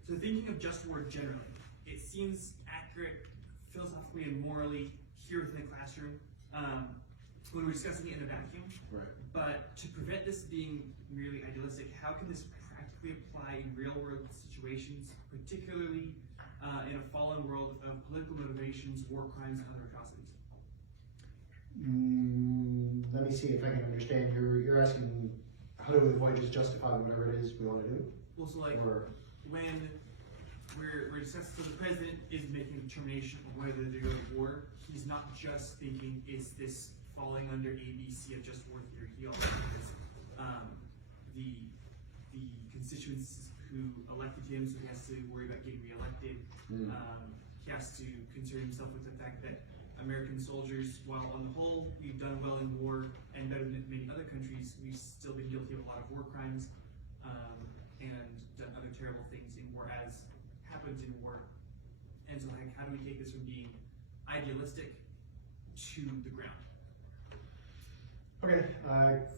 So thinking of just war generally, it seems accurate philosophically and morally here within the classroom when we're discussing it in a vacuum. Right. But to prevent this being merely idealistic, how can this practically apply in real-world situations, particularly in a fallen world of political motivations, war crimes, and other atrocities? Let me see if I can understand. You're asking how do we avoid just justifying whatever it is we want to do? Well, so like when we're discussing, so the president is making a determination of whether to go to war. He's not just thinking, is this falling under ABC of just war theory? He also thinks the constituents who elected him, so he has to worry about getting reelected. He has to concern himself with the fact that American soldiers, while on the whole we've done well in war and better than many other countries, we've still been guilty of a lot of war crimes and done other terrible things in war, as happens in war. And so, like, how do we take this from being idealistic to the ground? Okay,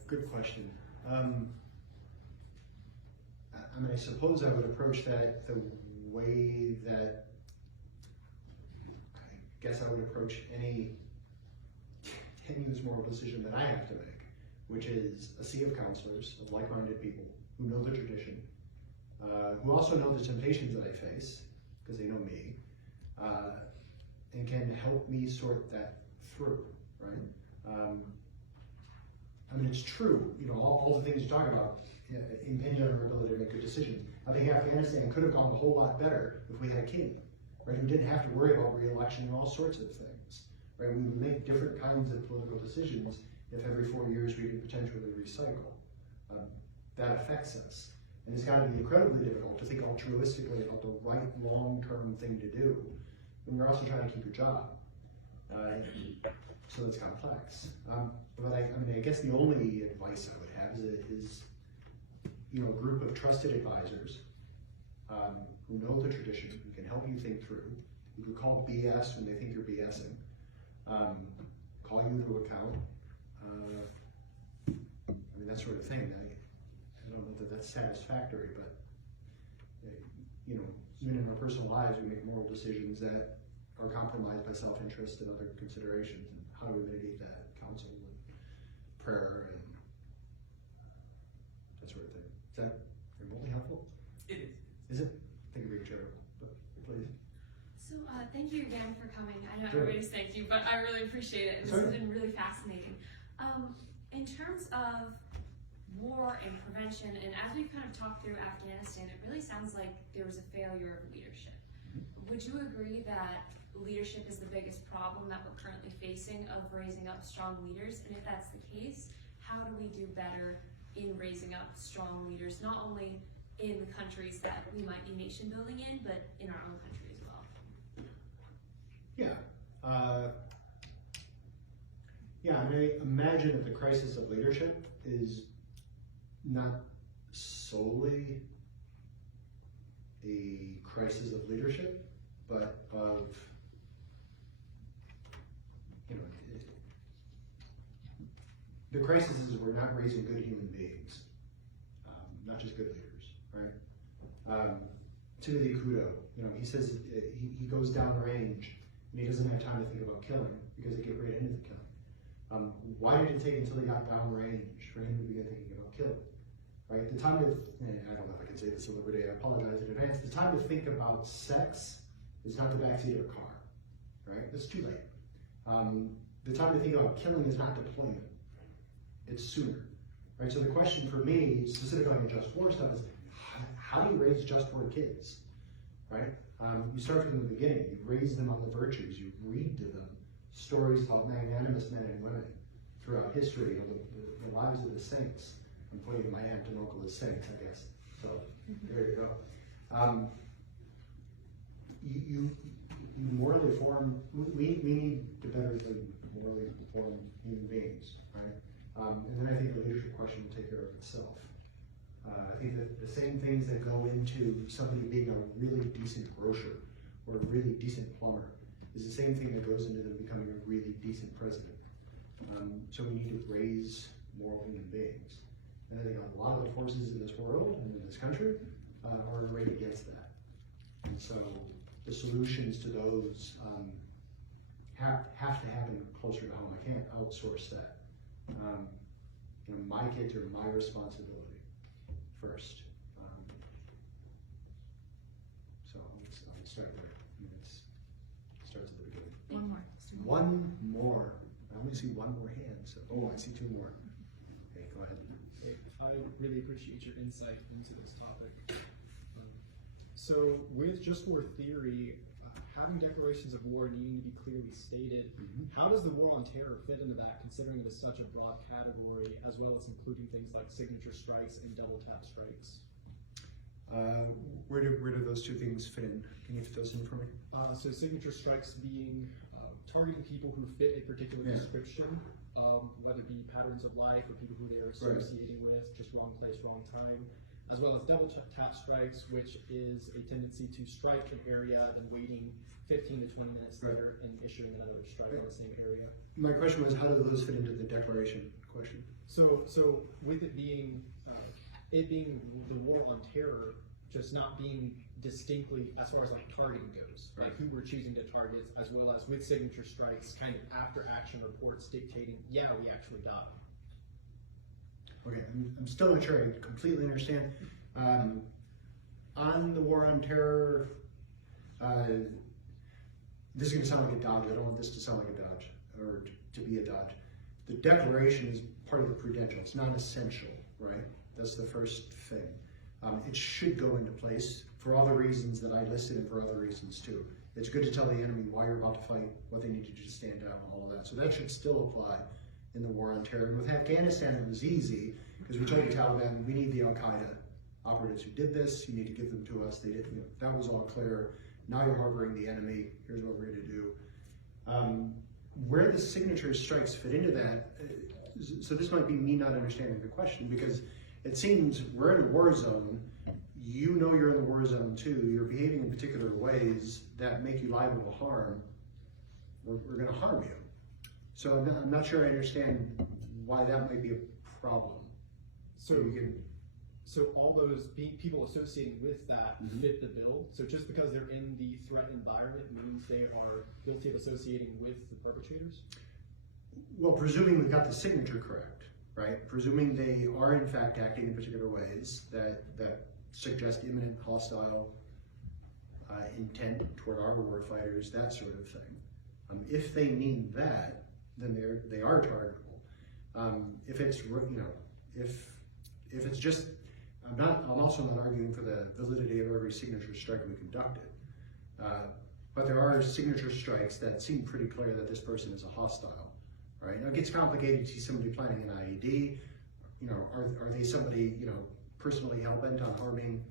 good question. I suppose I would approach that the way that I guess I would approach any tenuous moral decision that I have to make, which is a sea of counselors, of like-minded people who know the tradition, who also know the temptations that I face, because they know me, and can help me sort that through, right? It's true, all the things you talk about impinge on our ability to make good decisions. I think Afghanistan could have gone a whole lot better if we had a king, right? We didn't have to worry about re-election and all sorts of things, right? We would make different kinds of political decisions if every 4 years we could potentially recycle. that affects us. And it's got to be incredibly difficult to think altruistically about the right long-term thing to do when you're also trying to keep your job. So it's complex. But I guess the only advice I would have is a group of trusted advisors who know the tradition, who can help you think through, who can call BS when they think you're BSing, call you to account, that sort of thing. I don't know that that's satisfactory, but even in our personal lives, we make moral decisions that are compromised by self-interest and other considerations. And how do we mitigate that? Counsel and prayer and that sort of thing. Is that remotely helpful? It is. Is it? I think it'd be charitable, but please. So thank you again for coming. I know Sure. everybody says thank you, but I really appreciate it. This has been really fascinating. In terms of war and prevention, and as we've kind of talked through Afghanistan, it really sounds like there was a failure of leadership. Would you agree that leadership is the biggest problem that we're currently facing of raising up strong leaders? And if that's the case, how do we do better in raising up strong leaders, not only in the countries that we might be nation building in, but in our own country as well? I imagine that the crisis of leadership is not solely a crisis of leadership, but of, the crisis is we're not raising good human beings, not just good leaders, right? Timothy Kudo, he says he goes downrange and he doesn't have time to think about killing because they get right into the killing. Why did it take until they got downrange for him to begin thinking about killing? Right? The time to, I don't know if I can say this at liberty, I apologize in advance. The time to think about sex is not the backseat of a car, right? That's too late. The time to think about killing is not deployment. It's sooner, right? So the question for me, specifically on the just war stuff, is how do you raise just war kids, right? You start from the beginning. You raise them on the virtues. You read to them stories about magnanimous men and women throughout history, the lives of the saints. I'm pointing my aunt and uncle as saints, I guess. So there you go. You morally form. We need to better morally form human beings, right? And then I think the leadership question will take care of itself. I think that the same things that go into somebody being a really decent grocer or a really decent plumber is the same thing that goes into them becoming a really decent president. So we need to raise moral human beings. And I think a lot of the forces in this world and in this country are arrayed against that. And so the solutions to those have to happen closer to home. I can't outsource that. My kids are my responsibility first. So I'll start there. It starts at the beginning. One more. One more. I only see one more hand. So I see two more. Okay, go ahead. I really appreciate your insight into this topic. So with just war theory, having declarations of war needing to be clearly stated, how does the war on terror fit into that, considering it is such a broad category, as well as including things like signature strikes and double tap strikes? Where do those two things fit in? Can you fit those in for me? So signature strikes being targeting people who fit a particular description, whether it be patterns of life or people who they're associating with, just wrong place, wrong time, as well as double tap strikes, which is a tendency to strike an area and waiting 15 to 20 minutes later and issuing another strike on the same area. My question was, how do those fit into the declaration question? So with it being the war on terror, just not being distinctly as far as like targeting goes, like who we're choosing to target, as well as with signature strikes, kind of after action reports dictating, yeah, we actually died. Okay, I'm still not sure I completely understand. On the war on terror, this is going to sound like a dodge. I don't want this to sound like a dodge or to be a dodge. The declaration is part of the Prudential. It's not essential, right? That's the first thing. It should go into place for all the reasons that I listed and for other reasons too. It's good to tell the enemy why you're about to fight, what they need to do to stand down, all of that. So that should still apply in the war on terror. And with Afghanistan, it was easy because we told the Taliban, we need the Al-Qaeda operatives who did this. You need to give them to us. They did. That was all clear. Now you're harboring the enemy. Here's what we're going to do. Where the signature strikes fit into that, so this might be me not understanding the question, because it seems we're in a war zone. You know you're in the war zone too. You're behaving in particular ways that make you liable to harm. We're going to harm you. So I'm not sure I understand why that might be a problem. So all those people associating with that fit the bill. So just because they're in the threat environment means they are guilty of associating with the perpetrators? Well, presuming we've got the signature correct, right? Presuming they are in fact acting in particular ways that suggest imminent hostile intent toward our war fighters, that sort of thing. If they mean that, then they are targetable. If it's if it's just, I'm also not arguing for the validity of every signature strike we conducted. But there are signature strikes that seem pretty clear that this person is a hostile, right? Now it gets complicated to see somebody planning an IED. Are they somebody, personally hell-bent on harming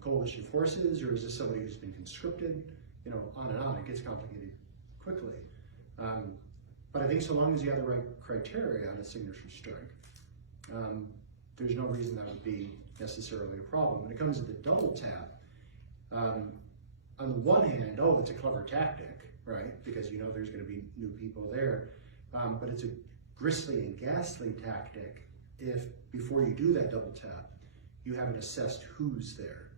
coalition forces, or is this somebody who's been conscripted? On and on, it gets complicated quickly. But I think so long as you have the right criteria on a signature strike, there's no reason that would be necessarily a problem. When it comes to the double tap, on the one hand, it's a clever tactic, right? Because there's going to be new people there. But it's a grisly and ghastly tactic if before you do that double tap, you haven't assessed who's there.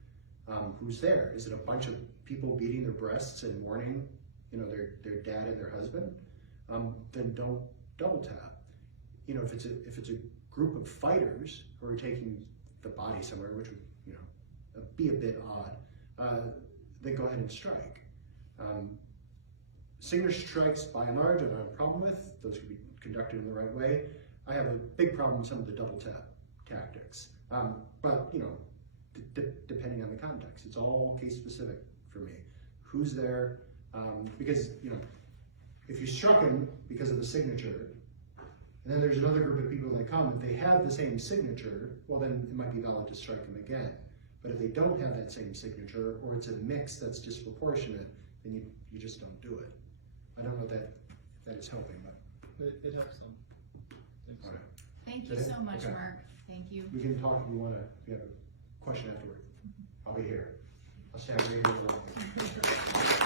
Who's there? Is it a bunch of people beating their breasts and mourning, their dad and their husband? Then don't double tap. If it's a group of fighters who are taking the body somewhere, which would be a bit odd, then go ahead and strike. Signature strikes, by and large, I don't have a problem with. Those can be conducted in the right way. I have a big problem with some of the double tap tactics. But depending on the context, it's all case specific for me. Who's there? Because if you struck him because of the signature, and then there's another group of people that come, if they have the same signature, well then it might be valid to strike them again. But if they don't have that same signature, or it's a mix that's disproportionate, then you just don't do it. I don't know that is helping, but It helps them. Thanks. all right. Thank you so much, Mark. Thank you. We can talk if you have a question afterward. I'll be here. I'll stand right here.